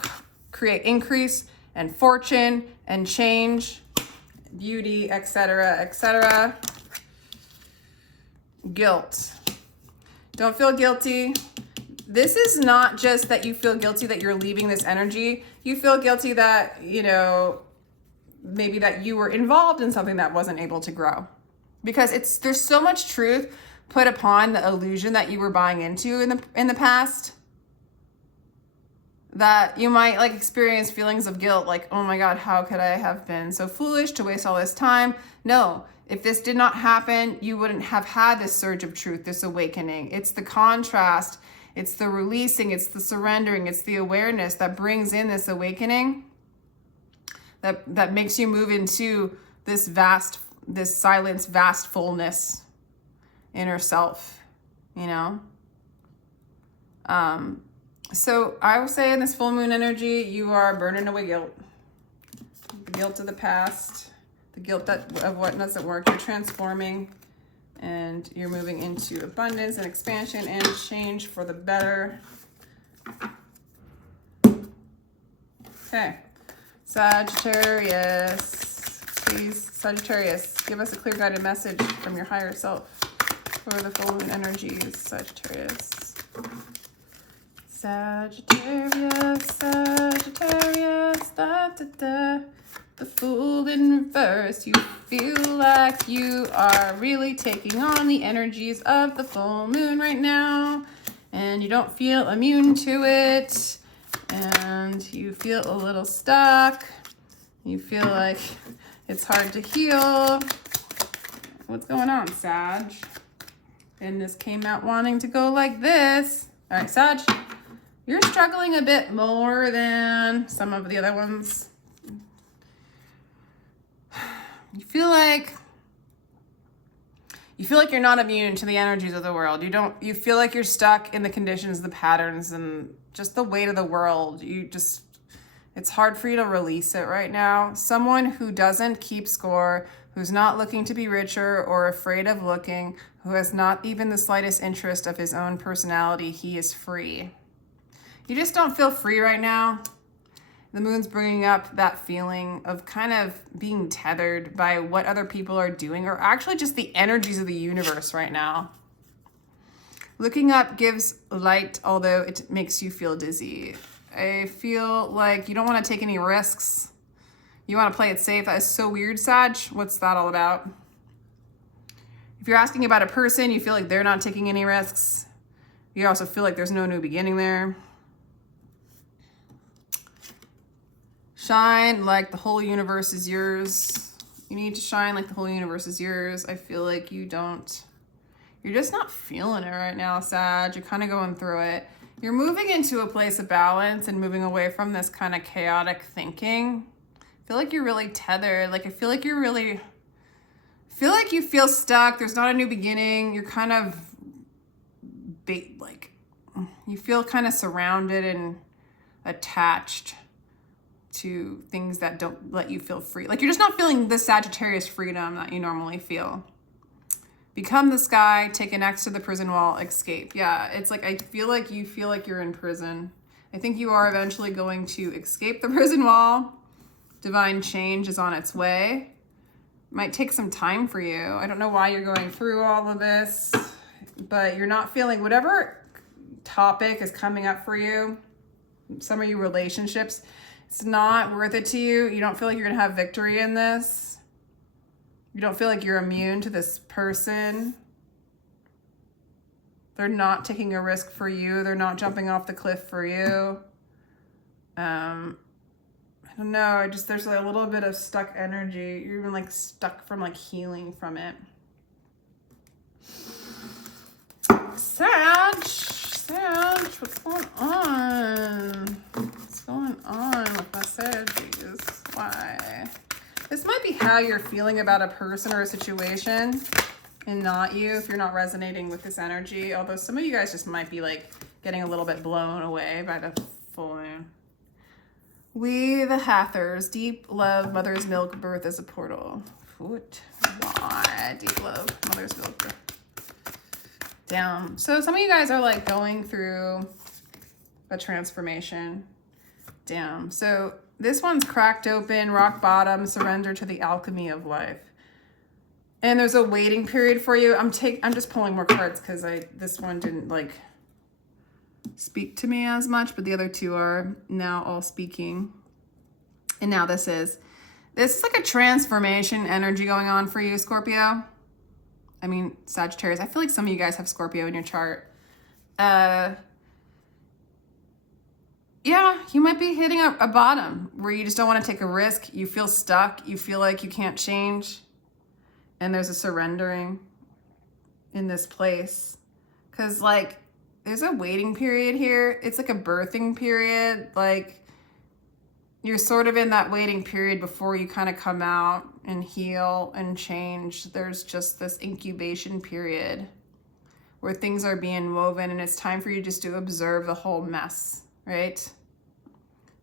create increase and fortune and change, beauty, etc., etc. Guilt. Don't feel guilty. This is not just that you feel guilty that you're leaving this energy. You feel guilty that, you know, maybe that you were involved in something that wasn't able to grow. Because there's so much truth put upon the illusion that you were buying into in the past, that you might like experience feelings of guilt, like, oh my God, how could I have been so foolish to waste all this time? No, if this did not happen, you wouldn't have had this surge of truth, this awakening. It's the contrast, it's the releasing, it's the surrendering, it's the awareness that brings in this awakening, that makes you move into this silence, vast fullness, inner self, you know? So I would say in this full moon energy, you are burning away guilt. The guilt of the past, the guilt of what doesn't work. You're transforming, and you're moving into abundance and expansion and change for the better. Okay, Sagittarius. Please, Sagittarius, give us a clear guided message from your higher self for the full moon energies, Sagittarius. Sagittarius, Sagittarius, da da da. The Fool in reverse. You feel like you are really taking on the energies of the full moon right now, and you don't feel immune to it, and you feel a little stuck. You feel like it's hard to heal. What's going on, Sag? And this came out wanting to go like this. All right, Sag. You're struggling a bit more than some of the other ones. You feel like you're not immune to the energies of the world. You feel like you're stuck in the conditions, the patterns, and just the weight of the world. It's hard for you to release it right now. Someone who doesn't keep score, who's not looking to be richer or afraid of looking, who has not even the slightest interest of his own personality, he is free. You just don't feel free right now. The moon's bringing up that feeling of kind of being tethered by what other people are doing, or actually just the energies of the universe right now. Looking up gives light, although it makes you feel dizzy. I feel like you don't want to take any risks. You want to play it safe. That is so weird, Sag. What's that all about? If you're asking about a person, you feel like they're not taking any risks. You also feel like there's no new beginning there. Shine like the whole universe is yours. You need to shine like the whole universe is yours. I feel like you're just not feeling it right now, Sag. You're kind of going through it. You're moving into a place of balance and moving away from this kind of chaotic thinking. I feel like you're really tethered. Like, I feel like you feel stuck. There's not a new beginning. You're kind of you feel kind of surrounded and attached to things that don't let you feel free. Like, you're just not feeling the Sagittarius freedom that you normally feel. Become the sky, take an X to the prison wall, escape. Yeah, it's like, I feel like you're in prison. I think you are eventually going to escape the prison wall. Divine change is on its way. Might take some time for you. I don't know why you're going through all of this, but you're not feeling whatever topic is coming up for you. Some of you relationships, it's not worth it to you. You don't feel like you're gonna have victory in this. You don't feel like you're immune to this person. They're not taking a risk for you. They're not jumping off the cliff for you. I don't know. There's a little bit of stuck energy. You're even like stuck from like healing from it. Sag, what's going on? What's going on with my Saggies? Why? This might be how you're feeling about a person or a situation and not you if you're not resonating with this energy. Although some of you guys just might be like getting a little bit blown away by the full moon. We the Hathors, deep love, mother's milk, birth as a portal. What? Why? Deep love, mother's milk, birth. Down. So some of you guys are like going through a transformation. Down. So this one's cracked open, rock bottom, surrender to the alchemy of life. And there's a waiting period for you. I'm just pulling more cards because this one didn't like speak to me as much, but the other two are now all speaking. And now this is like a transformation energy going on for you, Scorpio. I mean, Sagittarius. I feel like some of you guys have Scorpio in your chart. Yeah, you might be hitting a bottom where you just don't want to take a risk. You feel stuck. You feel like you can't change. And there's a surrendering in this place. Because, like, there's a waiting period here. It's like a birthing period. Like, you're sort of in that waiting period before you kind of come out and heal and change. There's just this incubation period where things are being woven, and it's time for you just to observe the whole mess, right?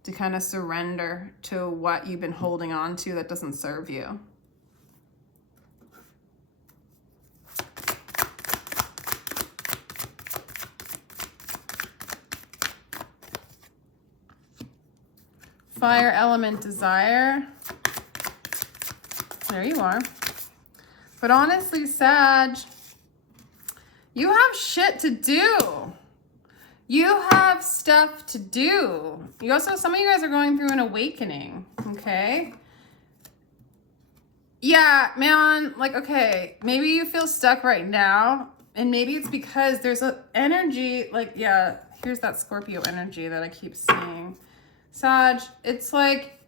To kind of surrender to what you've been holding on to that doesn't serve you. Fire element desire. There you are. But honestly, Sag, you have shit to do. You have stuff to do. You also, some of you guys are going through an awakening, okay? Yeah, man, like, okay, maybe you feel stuck right now, and maybe it's because there's an energy, like, yeah, here's that Scorpio energy that I keep seeing. Sag, it's like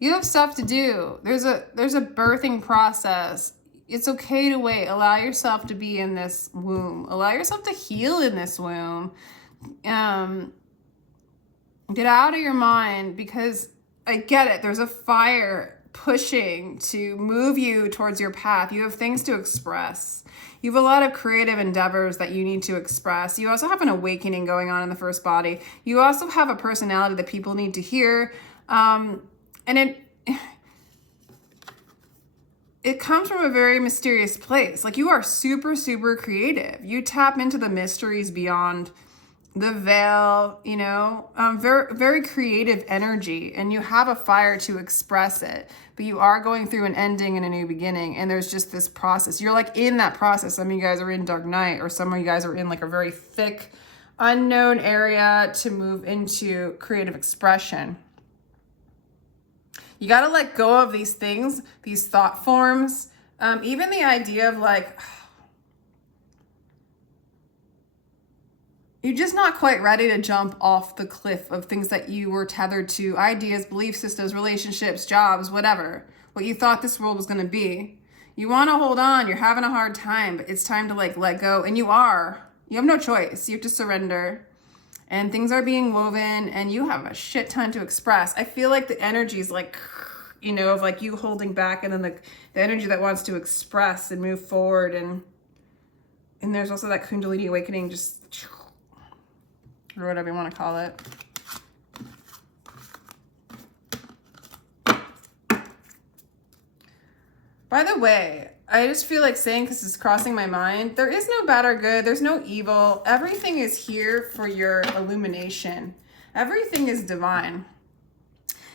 you have stuff to do. There's a birthing process. It's okay to wait. Allow yourself to be in this womb. Allow yourself to heal in this womb. Get out of your mind, because I get it. There's a fire pushing to move you towards your path. You have things to express. You have a lot of creative endeavors that you need to express. You also have an awakening going on in the first body. You also have a personality that people need to hear. And it comes from a very mysterious place. Like, you are super, super creative. You tap into the mysteries beyond the veil, you know, very, very creative energy, and you have a fire to express it, but you are going through an ending and a new beginning. And there's just this process. You're like in that process. Some of you guys are in dark night, or some of you guys are in like a very thick, unknown area to move into creative expression. You got to let go of these things, these thought forms, even the idea of like, you're just not quite ready to jump off the cliff of things that you were tethered to, ideas, belief systems, relationships, jobs, whatever, what you thought this world was going to be. You want to hold on. You're having a hard time, but it's time to like let go. And you have no choice. You have to surrender, and things are being woven, and you have a shit ton to express. I feel like the energy is like, you know, of like you holding back, and then the energy that wants to express and move forward. And there's also that Kundalini awakening, just, or whatever you want to call it. By the way, I just feel like saying, because it's crossing my mind, there is no bad or good. There's no evil. Everything is here for your illumination. Everything is divine.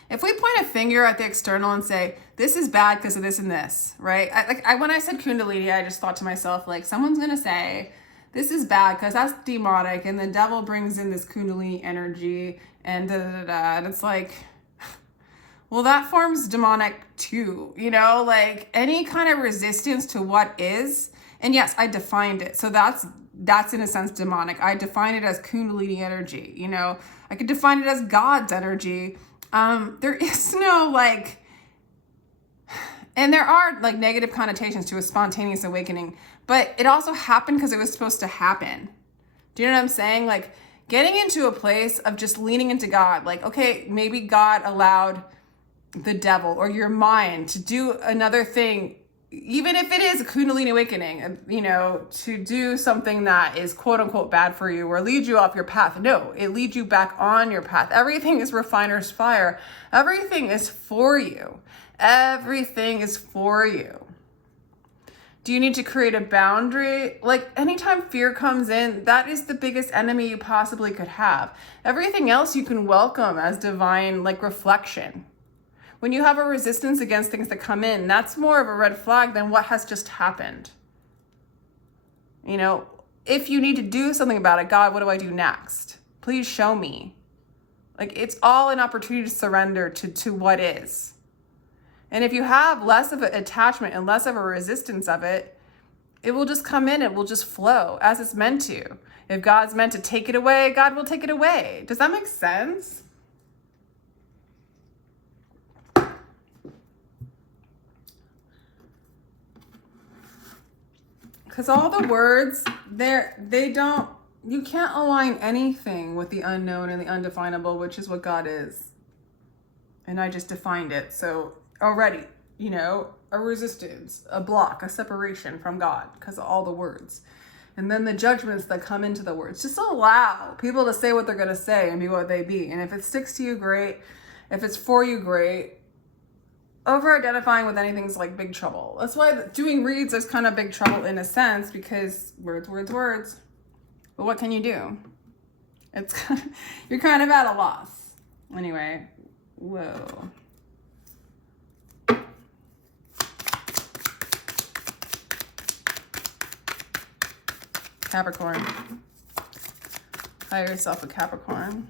If we point a finger at the external and say, this is bad because of this and this, right? When I said Kundalini, I just thought to myself, like, someone's going to say, this is bad because that's demonic, and the devil brings in this Kundalini energy, and da-da-da-da. And it's like, well, that forms demonic too, you know? Like, any kind of resistance to what is, and yes, I defined it. So that's in a sense demonic. I define it as Kundalini energy, you know? I could define it as God's energy. There is no, like, and there are like negative connotations to a spontaneous awakening, but it also happened because it was supposed to happen. Do you know what I'm saying? Like, getting into a place of just leaning into God. Like, okay, maybe God allowed the devil or your mind to do another thing, even if it is a Kundalini awakening, you know, to do something that is quote unquote bad for you or lead you off your path. No, it leads you back on your path. Everything is refiner's fire. Everything is for you. Everything is for you. Do you need to create a boundary? Like anytime fear comes in, that is the biggest enemy you possibly could have. Everything else you can welcome as divine, like reflection. When you have a resistance against things that come in, that's more of a red flag than what has just happened. You know, if you need to do something about it, God, what do I do next? Please show me. Like it's all an opportunity to surrender to what is. And if you have less of an attachment and less of a resistance of it, it will just come in, it will just flow as it's meant to. If God's meant to take it away, God will take it away. Does that make sense? Because all the words, you can't align anything with the unknown and the undefinable, which is what God is. And I just defined it. So already, you know, a resistance, a block, a separation from God because of all the words. And then the judgments that come into the words. Just allow people to say what they're going to say and be what they be. And if it sticks to you, great. If it's for you, great. Over-identifying with anything's like big trouble. That's why doing reads is kind of big trouble in a sense, because words, words, words. But what can you do? It's you're kind of at a loss. Anyway, whoa. Capricorn. Hire yourself a Capricorn.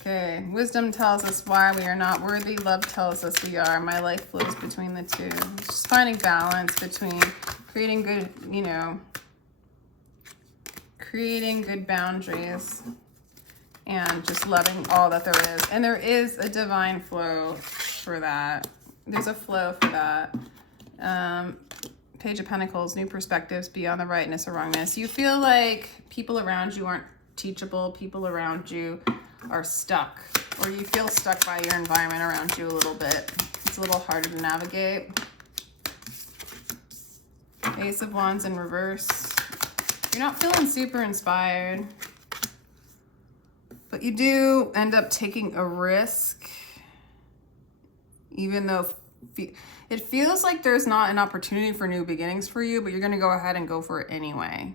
Okay, wisdom tells us why we are not worthy. Love tells us we are. My life flows between the two. Just finding balance between creating good, you know, creating good boundaries and just loving all that there is. And there is a divine flow for that. There's a flow for that. Page of Pentacles, new perspectives beyond the rightness or wrongness. You feel like people around you aren't teachable. People around you are stuck, or you feel stuck by your environment around you a little bit. It's a little harder to navigate. Ace of Wands in reverse. You're not feeling super inspired, but you do end up taking a risk, even though it feels like there's not an opportunity for new beginnings for you, but you're going to go ahead and go for it anyway.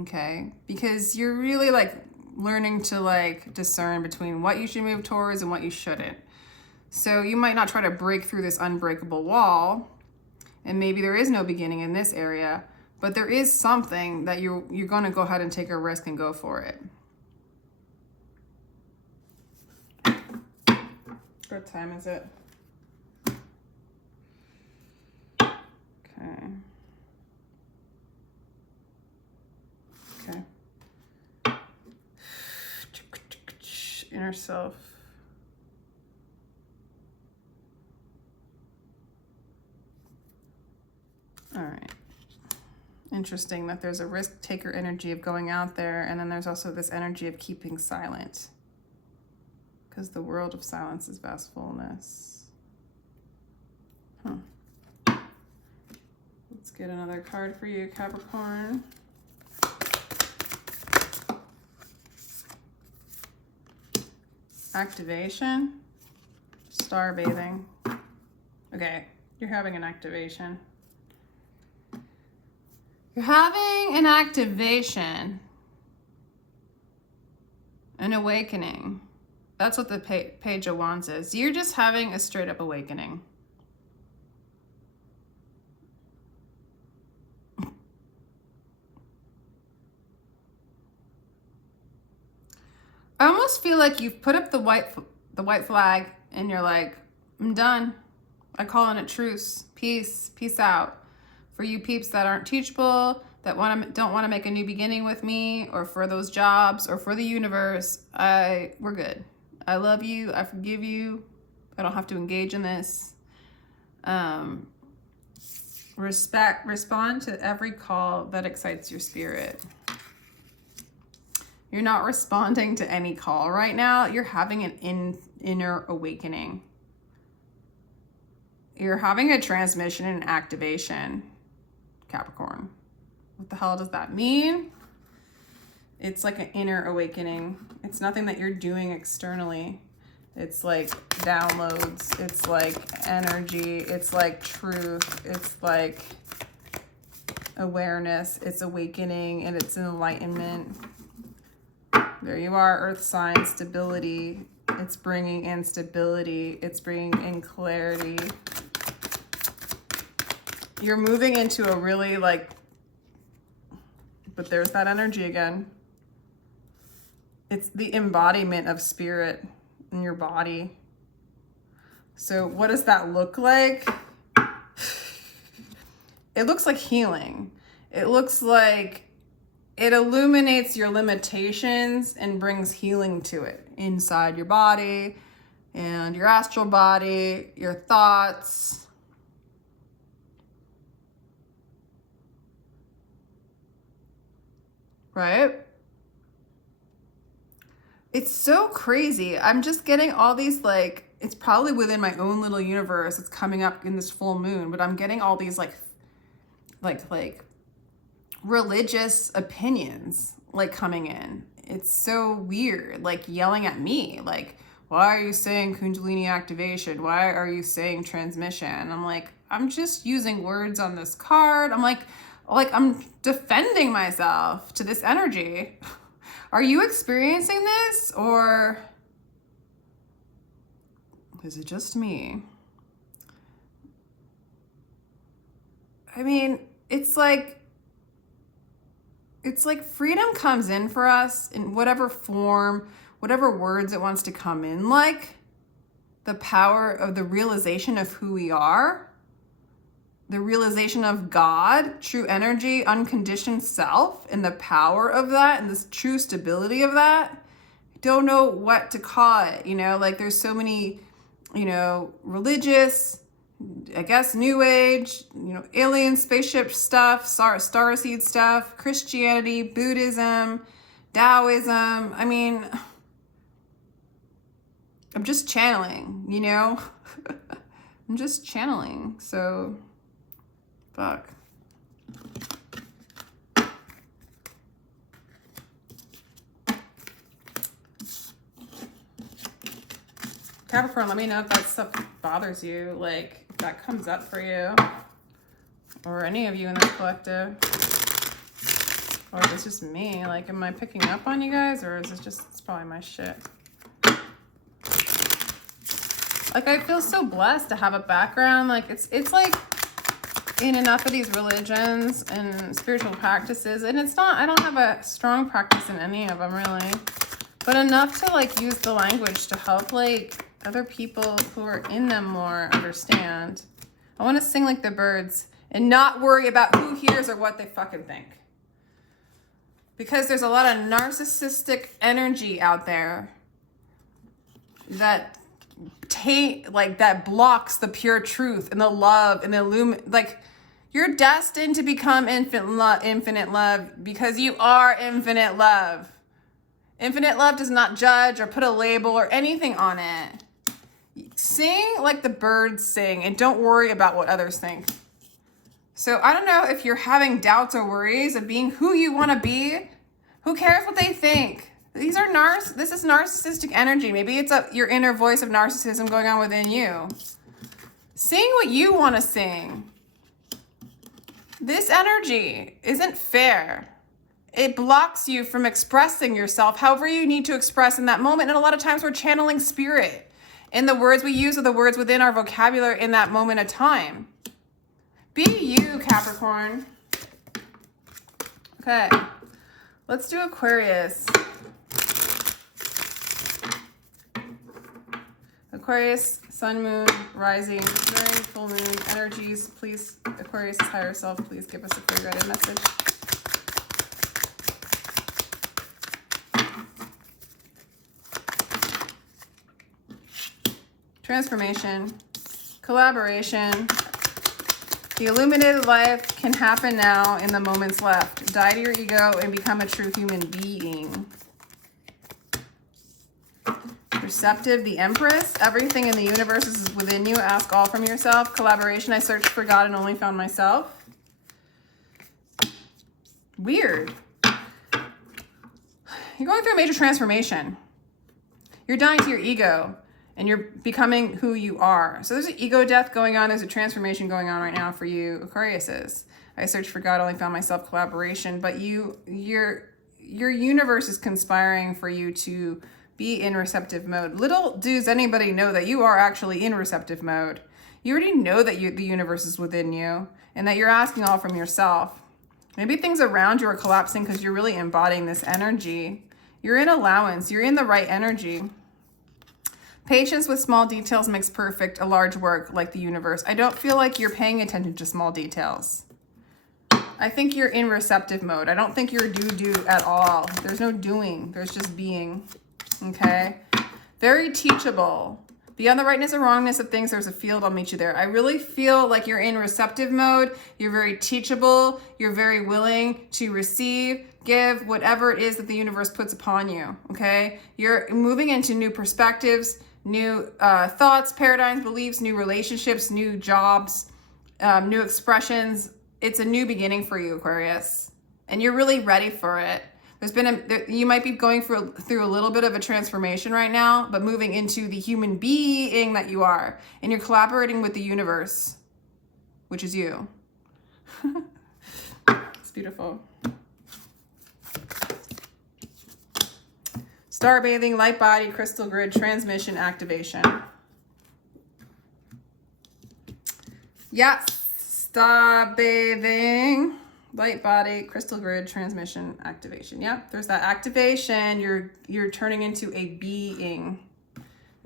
Okay, because you're really like learning to like discern between what you should move towards and what you shouldn't. So you might not try to break through this unbreakable wall, and maybe there is no beginning in this area, but there is something that you're going to go ahead and take a risk and go for it. What time is it? Okay. Okay. Inner self. All right. Interesting that there's a risk taker energy of going out there, and then there's also this energy of keeping silent, because the world of silence is vast fullness. Let's get another card for you, Capricorn. Activation. Star bathing. Okay, you're having an activation. You're having an activation. An awakening. That's what the Page of Wands is. You're just having a straight up awakening. I almost feel like you've put up the white flag and you're like, I'm done. I call in a truce. Peace. Peace out. For you peeps that aren't teachable, that don't want to make a new beginning with me, or for those jobs, or for the universe, we're good. I love you. I forgive you. I don't have to engage in this. Respond to every call that excites your spirit. You're not responding to any call right now. You're having an inner awakening. You're having a transmission and activation, Capricorn. What the hell does that mean? It's like an inner awakening. It's nothing that you're doing externally. It's like downloads. It's like energy. It's like truth. It's like awareness. It's awakening and it's enlightenment. There you are, Earth sign, stability. It's bringing in stability. It's bringing in clarity. You're moving into a really like, but there's that energy again. It's the embodiment of spirit in your body. So what does that look like? It looks like healing. It looks like it illuminates your limitations and brings healing to it inside your body and your astral body, your thoughts. Right? It's so crazy. I'm just getting all these, like, it's probably within my own little universe. It's coming up in this full moon, but I'm getting all these like religious opinions like coming in. It's so weird, like yelling at me, like, why are you saying Kundalini activation? Why are you saying transmission? I'm like, I'm just using words on this card. I'm like I'm defending myself to this energy. Are you experiencing this, or is it just me? I mean, it's like freedom comes in for us in whatever form, whatever words it wants to come in, like the power of the realization of who we are. The realization of God, true energy, unconditioned self, and the power of that, and this true stability of that. I don't know what to call it, you know, like there's so many, you know, religious, I guess, new age, you know, alien spaceship stuff, starseed stuff, Christianity, Buddhism, Taoism. I mean, I'm just channeling, you know? I'm just channeling, so... Fuck. Capricorn, let me know if that stuff bothers you, like if that comes up for you, or any of you in this collective, or if it's just me. Like, am I picking up on you guys, or is it just, it's probably my shit. Like, I feel so blessed to have a background. Like, it's like in enough of these religions and spiritual practices, and it's not, I don't have a strong practice in any of them really, but enough to like use the language to help like other people who are in them more understand. I want to sing like the birds and not worry about who hears or what they fucking think, because there's a lot of narcissistic energy out there that that blocks the pure truth and the love and the like. You're destined to become infinite love because you are infinite love. Infinite love does not judge or put a label or anything on it. Sing like the birds sing and don't worry about what others think. So I don't know if you're having doubts or worries of being who you want to be. Who cares what they think? These are this is narcissistic energy. Maybe it's your inner voice of narcissism going on within you. Sing what you want to sing. This energy isn't fair. It blocks you from expressing yourself however you need to express in that moment. And a lot of times we're channeling spirit. And the words we use are the words within our vocabulary in that moment of time. Be you, Capricorn. Okay, let's do Aquarius. Aquarius, sun, moon, rising, during full moon energies. Please, Aquarius' higher self, please give us a clear guided message. Transformation, collaboration. The illuminated life can happen now in the moments left. Die to your ego and become a true human being. Receptive, the Empress. Everything in the universe is within you. Ask all from yourself. Collaboration, I searched for God and only found myself. Weird. You're going through a major transformation. You're dying to your ego and you're becoming who you are. So there's an ego death going on. There's a transformation going on right now for you, Aquariuses. I searched for God, only found myself. Collaboration, but your universe is conspiring for you to be in receptive mode. Little does anybody know that you are actually in receptive mode. You already know that the universe is within you and that you're asking all from yourself. Maybe things around you are collapsing because you're really embodying this energy. You're in allowance. You're in the right energy. Patience with small details makes perfect a large work like the universe. I don't feel like you're paying attention to small details. I think you're in receptive mode. I don't think you're do at all. There's no doing. There's just being. Okay? Very teachable. Beyond the rightness or wrongness of things, there's a field. I'll meet you there. I really feel like you're in receptive mode. You're very teachable. You're very willing to receive, give, whatever it is that the universe puts upon you. Okay? You're moving into new perspectives, new thoughts, paradigms, beliefs, new relationships, new jobs, new expressions. It's a new beginning for you, Aquarius. And you're really ready for it. You might be going through a little bit of a transformation right now, but moving into the human being that you are. And you're collaborating with the universe, which is you. It's beautiful. Star bathing, light body, crystal grid, transmission, activation. Yes, star bathing. Light body, crystal grid, transmission, activation. Yep, there's that activation. You're turning into a being,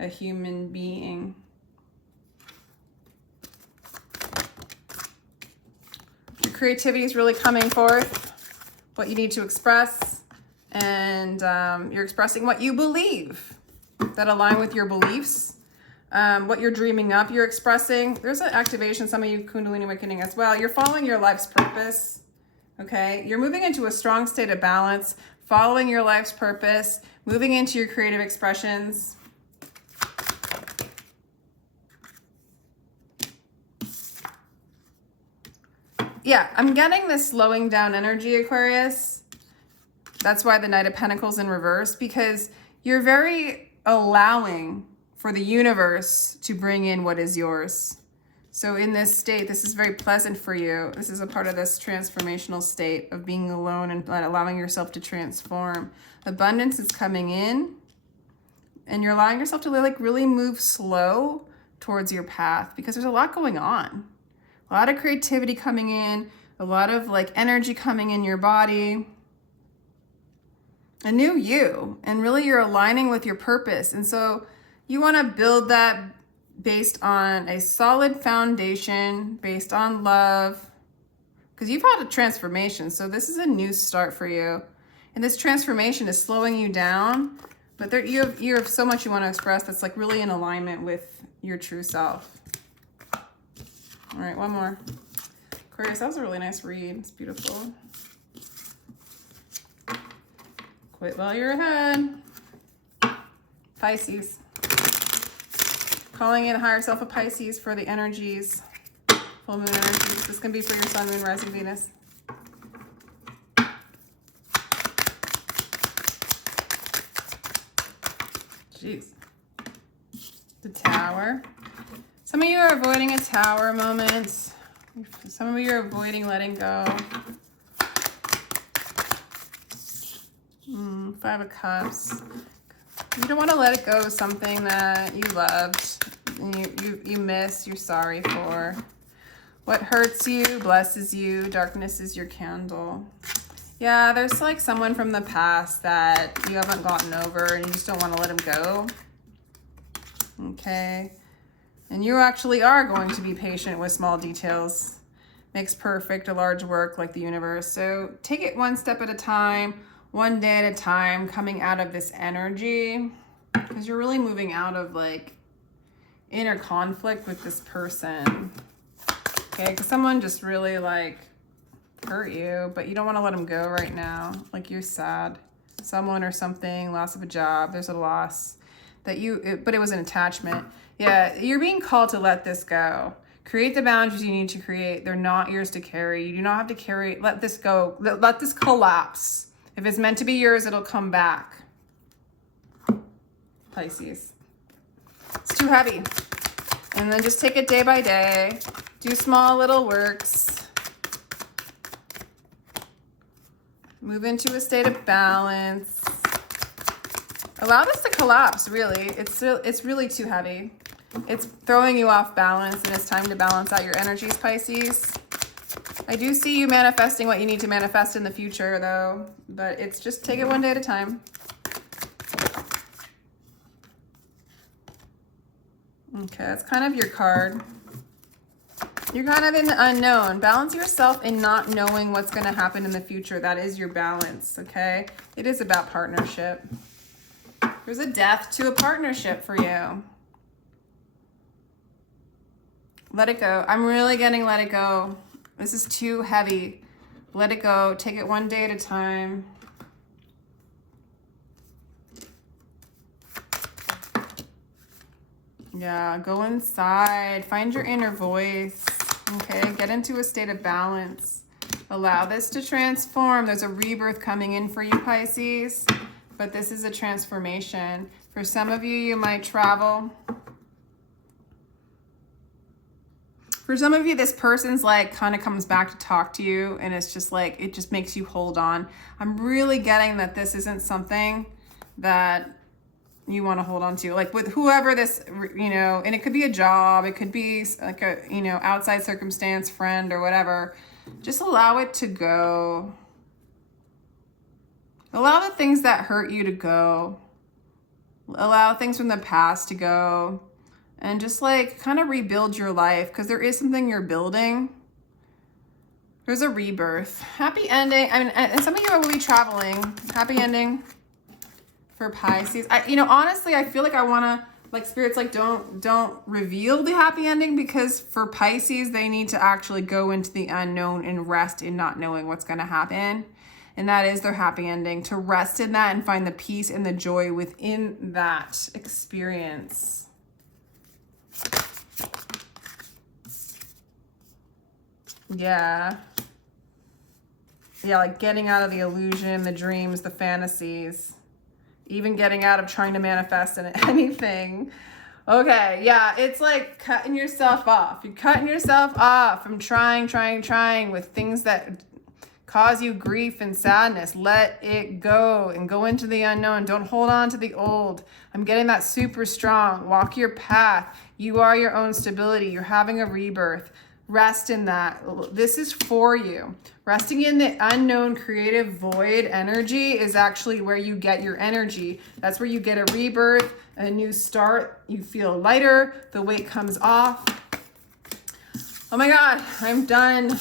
a human being. Your creativity is really coming forth, what you need to express, and you're expressing what you believe that align with your beliefs. What you're dreaming up, you're expressing. There's an activation, some of you Kundalini awakening as well. You're following your life's purpose. Okay, you're moving into a strong state of balance, following your life's purpose, moving into your creative expressions. Yeah, I'm getting this slowing down energy, Aquarius. That's why the Knight of Pentacles in reverse, because you're very allowing for the universe to bring in what is yours. So in this state, this is very pleasant for you. This is a part of this transformational state of being alone and allowing yourself to transform. Abundance is coming in and you're allowing yourself to like really move slow towards your path because there's a lot going on. A lot of creativity coming in, a lot of like energy coming in your body. A new you, and really you're aligning with your purpose. And so you want to build that based on a solid foundation, based on love, because you've had a transformation. So this is a new start for you. And this transformation is slowing you down, but you have so much you want to express that's like really in alignment with your true self. All right, one more. Aquarius, that was a really nice read. It's beautiful. Quit while you're ahead. Pisces. Calling in higher self of Pisces for the energies. Full moon energies. This can be for your sun, moon, rising, Venus. Jeez. The Tower. Some of you are avoiding a Tower moment. Some of you are avoiding letting go. Five of Cups. You don't want to let it go of something that you loved, and you miss, you're sorry for. What hurts you, blesses you. Darkness is your candle. Yeah, there's like someone from the past that you haven't gotten over and you just don't want to let them go. Okay. And you actually are going to be patient with small details. Makes perfect a large work like the universe. So take it one step at a time. One day at a time, coming out of this energy, because you're really moving out of like inner conflict with this person. Okay, because someone just really like hurt you, but you don't want to let them go right now. Like you're sad. Someone or something, loss of a job, there's a loss. but it was an attachment. Yeah, you're being called to let this go. Create the boundaries you need to create. They're not yours to carry. You do not have to carry. Let this go. Let this collapse. If it's meant to be yours, it'll come back. Pisces. It's too heavy. And then just take it day by day. Do small little works. Move into a state of balance. Allow this to collapse, really. It's really too heavy. It's throwing you off balance, and it's time to balance out your energies, Pisces. I do see you manifesting what you need to manifest in the future, though, but it's just take it one day at a time. Okay, that's kind of your card. You're kind of in the unknown. Balance yourself in not knowing what's going to happen in the future. That is your balance, okay? It is about partnership. There's a death to a partnership for you. Let it go. I'm really getting let it go. This is too heavy. Let it go. Take it one day at a time. Yeah, go inside. Find your inner voice. Okay, get into a state of balance. Allow this to transform. There's a rebirth coming in for you, Pisces. But this is a transformation. For some of you, you might travel. For some of you, this person's like kind of comes back to talk to you, and it's just like, it just makes you hold on. I'm really getting that this isn't something that you want to hold on to. Like with whoever this, you know, and it could be a job, it could be like a, you know, outside circumstance, friend or whatever. Just allow it to go. Allow the things that hurt you to go. Allow things from the past to go. And just like kind of rebuild your life, because there is something you're building. There's a rebirth. Happy ending. I mean, and some of you will be traveling. Happy ending for Pisces. You know, honestly, I feel like I want to, like, spirits, like, don't reveal the happy ending, because for Pisces, they need to actually go into the unknown and rest in not knowing what's going to happen. And that is their happy ending, to rest in that and find the peace and the joy within that experience. Yeah, like getting out of the illusion, the dreams, the fantasies, even getting out of trying to manifest anything. Okay, yeah, it's like cutting yourself off. You're cutting yourself off from trying with things that cause you grief and sadness. Let it go and go into the unknown. Don't hold on to the old. I'm getting that super strong. Walk your path. You are your own stability. You're having a rebirth. Rest in that. This is for you. Resting in the unknown creative void energy is actually where you get your energy. That's where you get a rebirth, a new start. You feel lighter. The weight comes off. Oh my God, I'm done.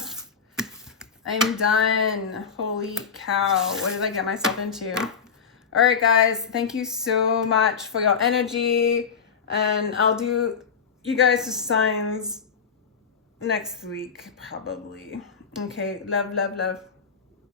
I'm done. Holy cow. What did I get myself into? All right, guys. Thank you so much for your energy. And I'll do you guys' signs next week, probably. Okay. Love, love, love.